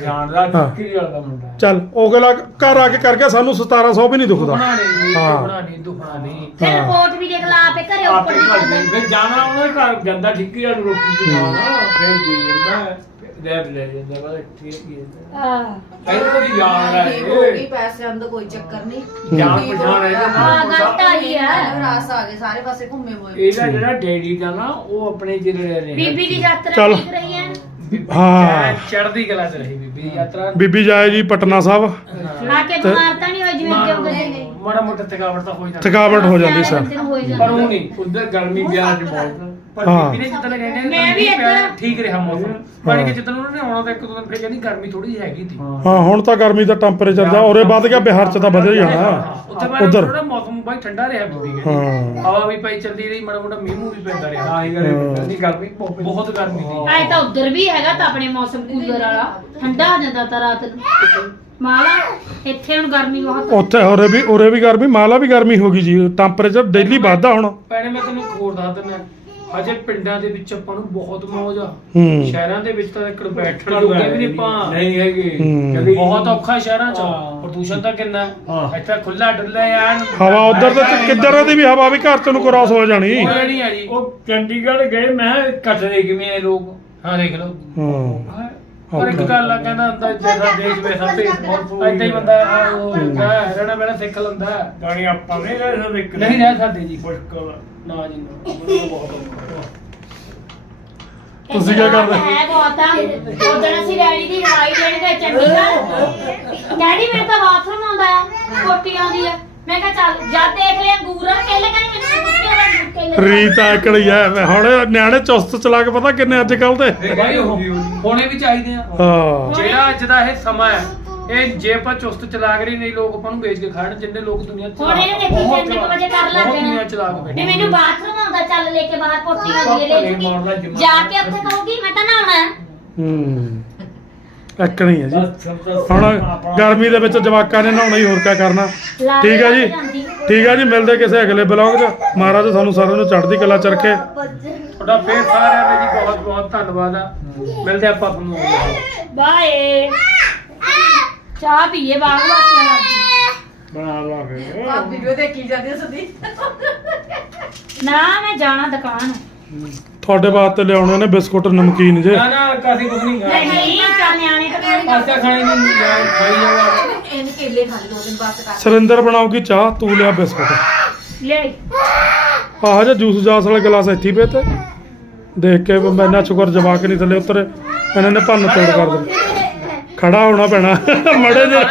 Speaker 3: ਜਾਣਦਾ ਵਾਲਾ ਮੁੰਡਾ।
Speaker 1: ਚੱਲ ਉਹ ਅਗਲਾ ਘਰ ਆ ਕੇ ਕਰ ਗਿਆ ਸਾਨੂੰ 1700 ਵੀ ਨਹੀਂ ਦੁਖਦਾ।
Speaker 2: ਨਹੀਂ
Speaker 1: ਹਾਂ।
Speaker 2: ਦੁਖਣਾ ਨਹੀਂ ਦੁਖਣਾ ਨਹੀਂ।
Speaker 4: ਫਿਰ। ਰਿਪੋਰਟ ਵੀ ਦੇਖ ਲਾ ਆਪੇ ਘਰੇ ਉੱਪਰ
Speaker 3: ਆਪੇ ਘਰ ਜਾਣਾ ਉਹਨਾਂ ਦੇ ਘਰ ਜਾਂਦਾ ਠਿੱਕੀ ਵਾਲੀ ਰੋਟੀ ਦੀ ਖਾਣਾ ਫਿਰ ਜੀ ਜਾਂਦਾ। ਲੈਬ ਲੈ ਜਾਂਦਾ ਬਸ ਠੀਕ ਹੀ। ਹੈ।
Speaker 4: ਹਾਂ
Speaker 3: ਇਹਨਾਂ ਦੀ ਜਾਣ ਹੈ
Speaker 5: ਠੀਕ ਹੋ ਗਈ
Speaker 3: ਇਹ।
Speaker 5: ਪੈਸਿਆਂ ਦਾ ਕੋਈ ਚੱਕਰ ਨਹੀਂ।
Speaker 3: ਜਾਣ
Speaker 5: ਠੀਕ
Speaker 3: ਪਛਾਣ
Speaker 5: ਹੋ
Speaker 3: ਹੈ
Speaker 5: ਗਿਆ।
Speaker 4: ਹਾਂ, ਗੱਲ ਤਾਂ ਆਹੀ ਹੈ।
Speaker 5: ਰਾਸ ਆ ਗਏ ਸਾਰੇ ਪਾਸੇ ਘੁੰਮੇ ਹੋਏ।
Speaker 3: ਇਹਦਾ ਜਿਹੜਾ ਡੈਡੀ ਦਾ ਨਾ ਉਹ ਆਪਣੇ ਜਿਹੜੇ ਨੇ
Speaker 4: ਬੀਬੀ ਦੀ ਯਾਤਰਾ
Speaker 1: ਚੱਲ।
Speaker 4: ਠੀਕ ਰਹੀ ਹੈ।
Speaker 1: ਹਾਂ।
Speaker 2: ਚੜ੍ਹਦੀ ਕਲਾ ਚ ਰਹੀ ਬੀਬੀ ਦੀ ਯਾਤਰਾ।
Speaker 1: ਬੀਬੀ ਜਾਏ ਜੀ ਪਟਨਾ ਸਾਹਿਬ।
Speaker 4: ਆ ਕੇ ਬਿਮਾਰ ਤਾਂ ਨਹੀਂ ਹੋਈ ਜਿਵੇਂ ਅੱਗੇ ਹੋ ਗਏ
Speaker 2: ਮਾੜਾ ਮੋਟਾ ਥਕਾਵਟ ਤਾਂ ਹੋ ਜਾਂਦਾ
Speaker 1: ਥਕਾਵਟ ਹੋ ਜਾਂਦੀ ਸਰ।
Speaker 3: ਪਰ ਉਹ ਨਹੀਂ ਉਧਰ ਗਰਮੀ ਵਿਆਹ ਚ ਬਹੁਤ
Speaker 2: ਪਰ
Speaker 1: ਹਾਂ।
Speaker 2: ਬੀਬੀ ਨੇ ਜਿੱਦਾਂ ਕਹਿੰਦੇ
Speaker 4: ਮੈਂ ਵੀ ਏਦਾਂ-
Speaker 2: ਠੀਕ ਰਿਹਾ ਮੌਸਮ। ਪਾਣੀ ਕਿ ਜਿੱਦਾਂ ਉਹਨਾਂ ਨੇ ਆਉਣਾ ਤਾਂ ਇੱਕ ਦੋ ਦਿਨ ਫਿਰ ਕਹਿੰਦੀ ਗਰਮੀ ਥੋੜੀ ਜਿਹੀ ਹੈਗੀ ਸੀ
Speaker 1: ਹਾਂ। ਹੁਣ ਤਾਂ ਗਰਮੀ ਦਾ ਟੈਂਪਰੇਚਰ ਜਾ ਉਰੇ ਵੱਧ ਗਿਆ ਬਿਹਾਰ ਚ ਤਾਂ ਵਧਿਆ ਹੀ ਜਾਣਾ
Speaker 2: ਉੱਥੇ ਬਾਅਦ
Speaker 1: ਉੱਧਰ।
Speaker 2: ਥੋੜਾ ਮੌਸਮ ਬਾਈ ਠੰਡਾ ਰਿਹਾ ਬੀਬੀ ਕਹਿੰਦੀ
Speaker 1: ਹਾਂ।
Speaker 2: ਹਵਾ ਵੀ ਪਈ ਚੱਲਦੀ ਰਹੀ ਮਾੜਾ ਮੋਟਾ ਮੀਂਹ ਮੂੰਹ ਵੀ ਪੈਂਦਾ ਰਿਹਾ।
Speaker 3: ਤਾਂ ਹੀ। ਕਰੇ ਕਹਿੰਦੀ ਗਰਮੀ ਬਹੁਤ
Speaker 2: ਬਹੁਤ ਗਰਮੀ ਸੀ।
Speaker 4: ਆਏ ਤਾਂ ਉਧਰ ਵੀ ਹੈਗਾ ਤਾਂ ਆਪਣੇ ਮੌਸਮ ਕੂਲਰ ਵਾਲਾ। ਠੰਡਾ ਹੋ ਜਾਂਦਾ ਤਾਂ ਰਾਤ ਨੂੰ। ਮਾਲਾ ਇੱਥੇ ਹੁਣ ਗਰਮੀ ਬਹੁਤ
Speaker 1: ਉੱਥੇ ਉਰੇ ਵੀ ਉਰੇ ਵੀ ਗਰਮੀ ਮਾਲਾ ਵੀ ਗਰਮੀ ਹੋ ਗਈ ਜੀ। ਟੈਂਪਰੇਚਰ ਡੇਲੀ ਵੱਧਦਾ ਹੁਣ।
Speaker 2: ਭੈਣੇ ਮੈਂ ਤੈਨੂੰ ਇੱਕ ਹੋਰ ਦੱਸ ਦਿੰਦਾ। ਹਜੇ ਪਿੰਡਾਂ ਦੇ ਵਿੱਚ ਆਪਾਂ ਨੂੰ ਬਹੁਤ ਮੌਜ ਆ।
Speaker 1: ਹੂੰ।
Speaker 2: ਸ਼ਹਿਰਾਂ ਦੇ ਵਿੱਚ ਤਾਂ ਇੱਕ ਬੈਠਣ ਜੋਗੇ ਵੀ ਨਹੀਂ ਪਾ
Speaker 3: ਨਹੀਂ ਹੈਗੇ।
Speaker 1: ਹੂੰ।
Speaker 3: ਕਦੀ
Speaker 2: ਬਹੁਤ ਔਖਾ ਸ਼ਹਿਰਾਂ ਚ।
Speaker 3: ਹਾਂ।
Speaker 2: ਪ੍ਰਦੂਸ਼ਣ ਤਾਂ ਕਿੰਨਾ
Speaker 3: ਹਾਂ।
Speaker 2: ਇੱਥੇ ਖੁੱਲਾ ਡੁੱਲਾ ਐਨ।
Speaker 1: ਹਵਾ ਉਧਰ ਤੇ ਕਿੱਧਰ ਦੀ ਵੀ ਹਵਾ ਵੀ ਘਰ ਤੋਂ ਨੂੰ ਕ੍ਰਾਸ ਹੋ ਜਾਣੀ।
Speaker 2: ਹੋਇਆ ਨਹੀਂ ਆ ਜੀ।
Speaker 3: ਉਹ ਚੰਡੀਗੜ੍ਹ ਗਏ ਮੈਂ ਕੱਟਦੇ ਕਿਵੇਂ ਇਹ ਲੋਕ?
Speaker 2: ਹਾਂ ਦੇਖ ਲਓ।
Speaker 1: ਹਾਂ।
Speaker 2: ਪਰ ਇੱਕ ਗੱਲ ਆ ਕਹਿੰਦਾ ਹੁੰਦਾ ਜਿਹੜਾ ਦੇਸ਼ ਵੇਸਾ ਤੇ ਏਦਾਂ ਹੀ ਬੰਦਾ ਆ, ਉਹ ਹੁੰਦਾ ਹੈ, ਰਹਿਣਾ ਬਹਿਣਾ ਸਿੱਖ ਲੈਂਦਾ।
Speaker 3: ਗਾਣੀ ਆਪਾਂ ਨਹੀਂ ਰਹਿ ਸਕਦੇ ਇੱਕ
Speaker 2: ਨਹੀਂ ਰਹਿ ਸਕਦੇ ਜੀ।
Speaker 3: ਮੁਸ਼ਕਲ
Speaker 2: ਨਾ ਜੀ ਨਾ। ਮੈਨੂੰ ਬਹੁਤ ਔਖਾ
Speaker 1: ਤੁਸੀਂ ਕੀ ਕਰਦੇ?
Speaker 4: ਹੈ ਬਹੁਤ ਆ। ਉਦੋਂ ਅਸੀਂ ਡੈਡੀ ਦੀ ਦਵਾਈ ਲੈਣ ਗਏ ਚੰਡੀਗੜ੍ਹ। ਡੈਡੀ ਮੇਰੇ ਤਾਂ ਬਾਥਰੂਮ ਆਉਂਦਾ ਆ ਕੋਟੀ ਆਉਂਦੀ ਆ। ਮੈਂ ਕਿਹਾ ਚੱਲ ਜਦ ਦੇਖ ਲਿਆ ਅੰਗੂਰਾ ਕੇਲੇ ਕਹਿੰਦੇ ਮੈਨੂੰ ਕੁਝ ਨਹੀਂ ਕੇਲੇ
Speaker 1: ਰੀਤ ਆਕੜੀ ਐ ਮੈਂ ਹੁਣ ਨਿਆਣੇ ਚੁਸਤ ਚਲਾ ਕੇ ਪਤਾ ਕਿੰਨੇ ਅੱਜ ਕੱਲ ਦੇ।
Speaker 2: ਭਾਈ ਉਹ ਹੋਣੇ ਵੀ ਚਾਹੀਦੇ ਆ।
Speaker 1: ਹਾਂ।
Speaker 2: ਜਿਹੜਾ ਅੱਜ ਦਾ ਇਹ ਸਮਾਂ ਹੈ ਇਹ ਜੇ ਆਪਾਂ ਚੁਸਤ ਚਲਾਕ ਰਹੀ ਨਹੀਂ ਲੋਕ ਆਪਾਂ ਨੂੰ ਵੇਚ ਕੇ ਖਾਣ ਜਿੰਨੇ ਲੋਕ ਦੁਨੀਆ ਚ
Speaker 4: ਹੁਣ ਇਹ ਦੇਖੀ
Speaker 2: ਬਹੁਤ
Speaker 4: ਕਿੰਨੇ ਕੁ ਵਜੇ ਕਰ ਲੱਗ
Speaker 2: ਬਹੁਤ ਦੁਨੀਆ
Speaker 4: ਜਾਣਾ
Speaker 2: ਚਲਾਕ
Speaker 4: ਵੀ
Speaker 2: ਬੈਠੇ
Speaker 4: ਮੈਨੂੰ ਬਾਥਰੂਮ ਆਉਂਦਾ ਚੱਲ ਲੈ ਕੇ ਬਾਹਰ ਕੋਟੀ ਆਉਂਦੀ ਹੈ ਲੈ ਜੂਗੀ। ਜਾ ਕੇ ਉੱਥੇ ਕਹੂਗੀ ਮੈਂ ਤਾਂ ਨਹਾਉਣਾ। ਹੈ
Speaker 1: ਹੂੰ। ਐਕਣੀ ਹੈ ਜੀ। ਹੁਣ ਗਰਮੀ ਦੇ ਵਿੱਚ ਜਵਾਕਾਂ ਨੇ ਨਹਾਉਣਾ ਹੀ ਹੋਰ ਕਿਆ ਕਰਨਾ। ਠੀਕ ਹੈ ਜੀ। ਠੀਕ ਹੈ ਜੀ ਮਿਲਦੇ ਕਿਸੇ ਅਗਲੇ ਬਲੌਗ 'ਚ। ਮਹਾਰਾਜ ਸਾਨੂੰ ਸਾਰਿਆਂ ਨੂੰ ਚੜ੍ਹਦੀ ਕਲਾ ਚ ਰੱਖੇ।
Speaker 2: ਤੁਹਾਡਾ ਫੇਰ ਸਾਰਿਆਂ ਦਾ ਜੀ ਬਹੁਤ ਬਹੁਤ ਧੰਨਵਾਦ ਆ। ਮਿਲਦੇ ਆਪਾਂ ਤੁਹਾਨੂੰ
Speaker 4: ਬਾਏ। ਚਾਹ ਪੀਏ ਬਾਹਰ ਵਾਸੀਆਂ ਲੱਗੀ
Speaker 3: ਬਣਾ ਲਾ ਫਿਰ
Speaker 5: ਭਾਬੀ ਵੀ ਉਹ ਦੇਖੀ ਜਾਂਦੀ ਸਦੀ
Speaker 4: ਨਾ ਮੈਂ ਜਾਣਾ ਦੁਕਾਨ।
Speaker 1: ਤੁਹਾਡੇ ਵਾਸਤੇ ਲਿਆਉਣੇ ਨੇ ਬਿਸਕੁਟ ਨਮਕੀਨ ਜੇ।
Speaker 2: ਨਾ ਨਾ ਕਾਸੀ ਕੁਝ ਨਹੀਂ ਖਾਣਾ
Speaker 4: ਨਹੀਂ ਚੱਲ ਨਿਆਣੇ ਤਾਂ
Speaker 2: ਪਾਸਾ ਖਾਣੇ ਨਹੀਂ ਜਾਣ ਖਾਈ ਜਾਵਾ
Speaker 5: ਇਹਨੇ ਕੇਲੇ ਖਾ ਲਏ ਦੋ ਦਿਨ ਬਸ ਕਰ
Speaker 1: ਸੁਰਿੰਦਰ ਬਣਾਉਗੀ ਚਾਹ? ਤੂੰ ਲਿਆ ਬਿਸਕੁਟ।
Speaker 4: ਲੈ।
Speaker 1: ਆਹ ਜੇ ਜੂਸ ਜਾਸ ਵਾਲਾ ਗਲਾਸ ਇੱਥੇ ਪਏ ਤੇ। ਦੇਖ ਕੇ ਮੈਂ ਇੰਨਾ ਸ਼ੁਕਰ ਜਵਾਕ ਨਹੀਂ ਥੱਲੇ ਉਤਰੇ। ਇਹਨਾਂ ਨੇ ਭੰਨ ਤੋੜ ਕਰ ਦਿੱਤੀ। ਖੜਾ ਹੋਣਾ ਪੈਣਾ। ਮੜੇ ਜੇ।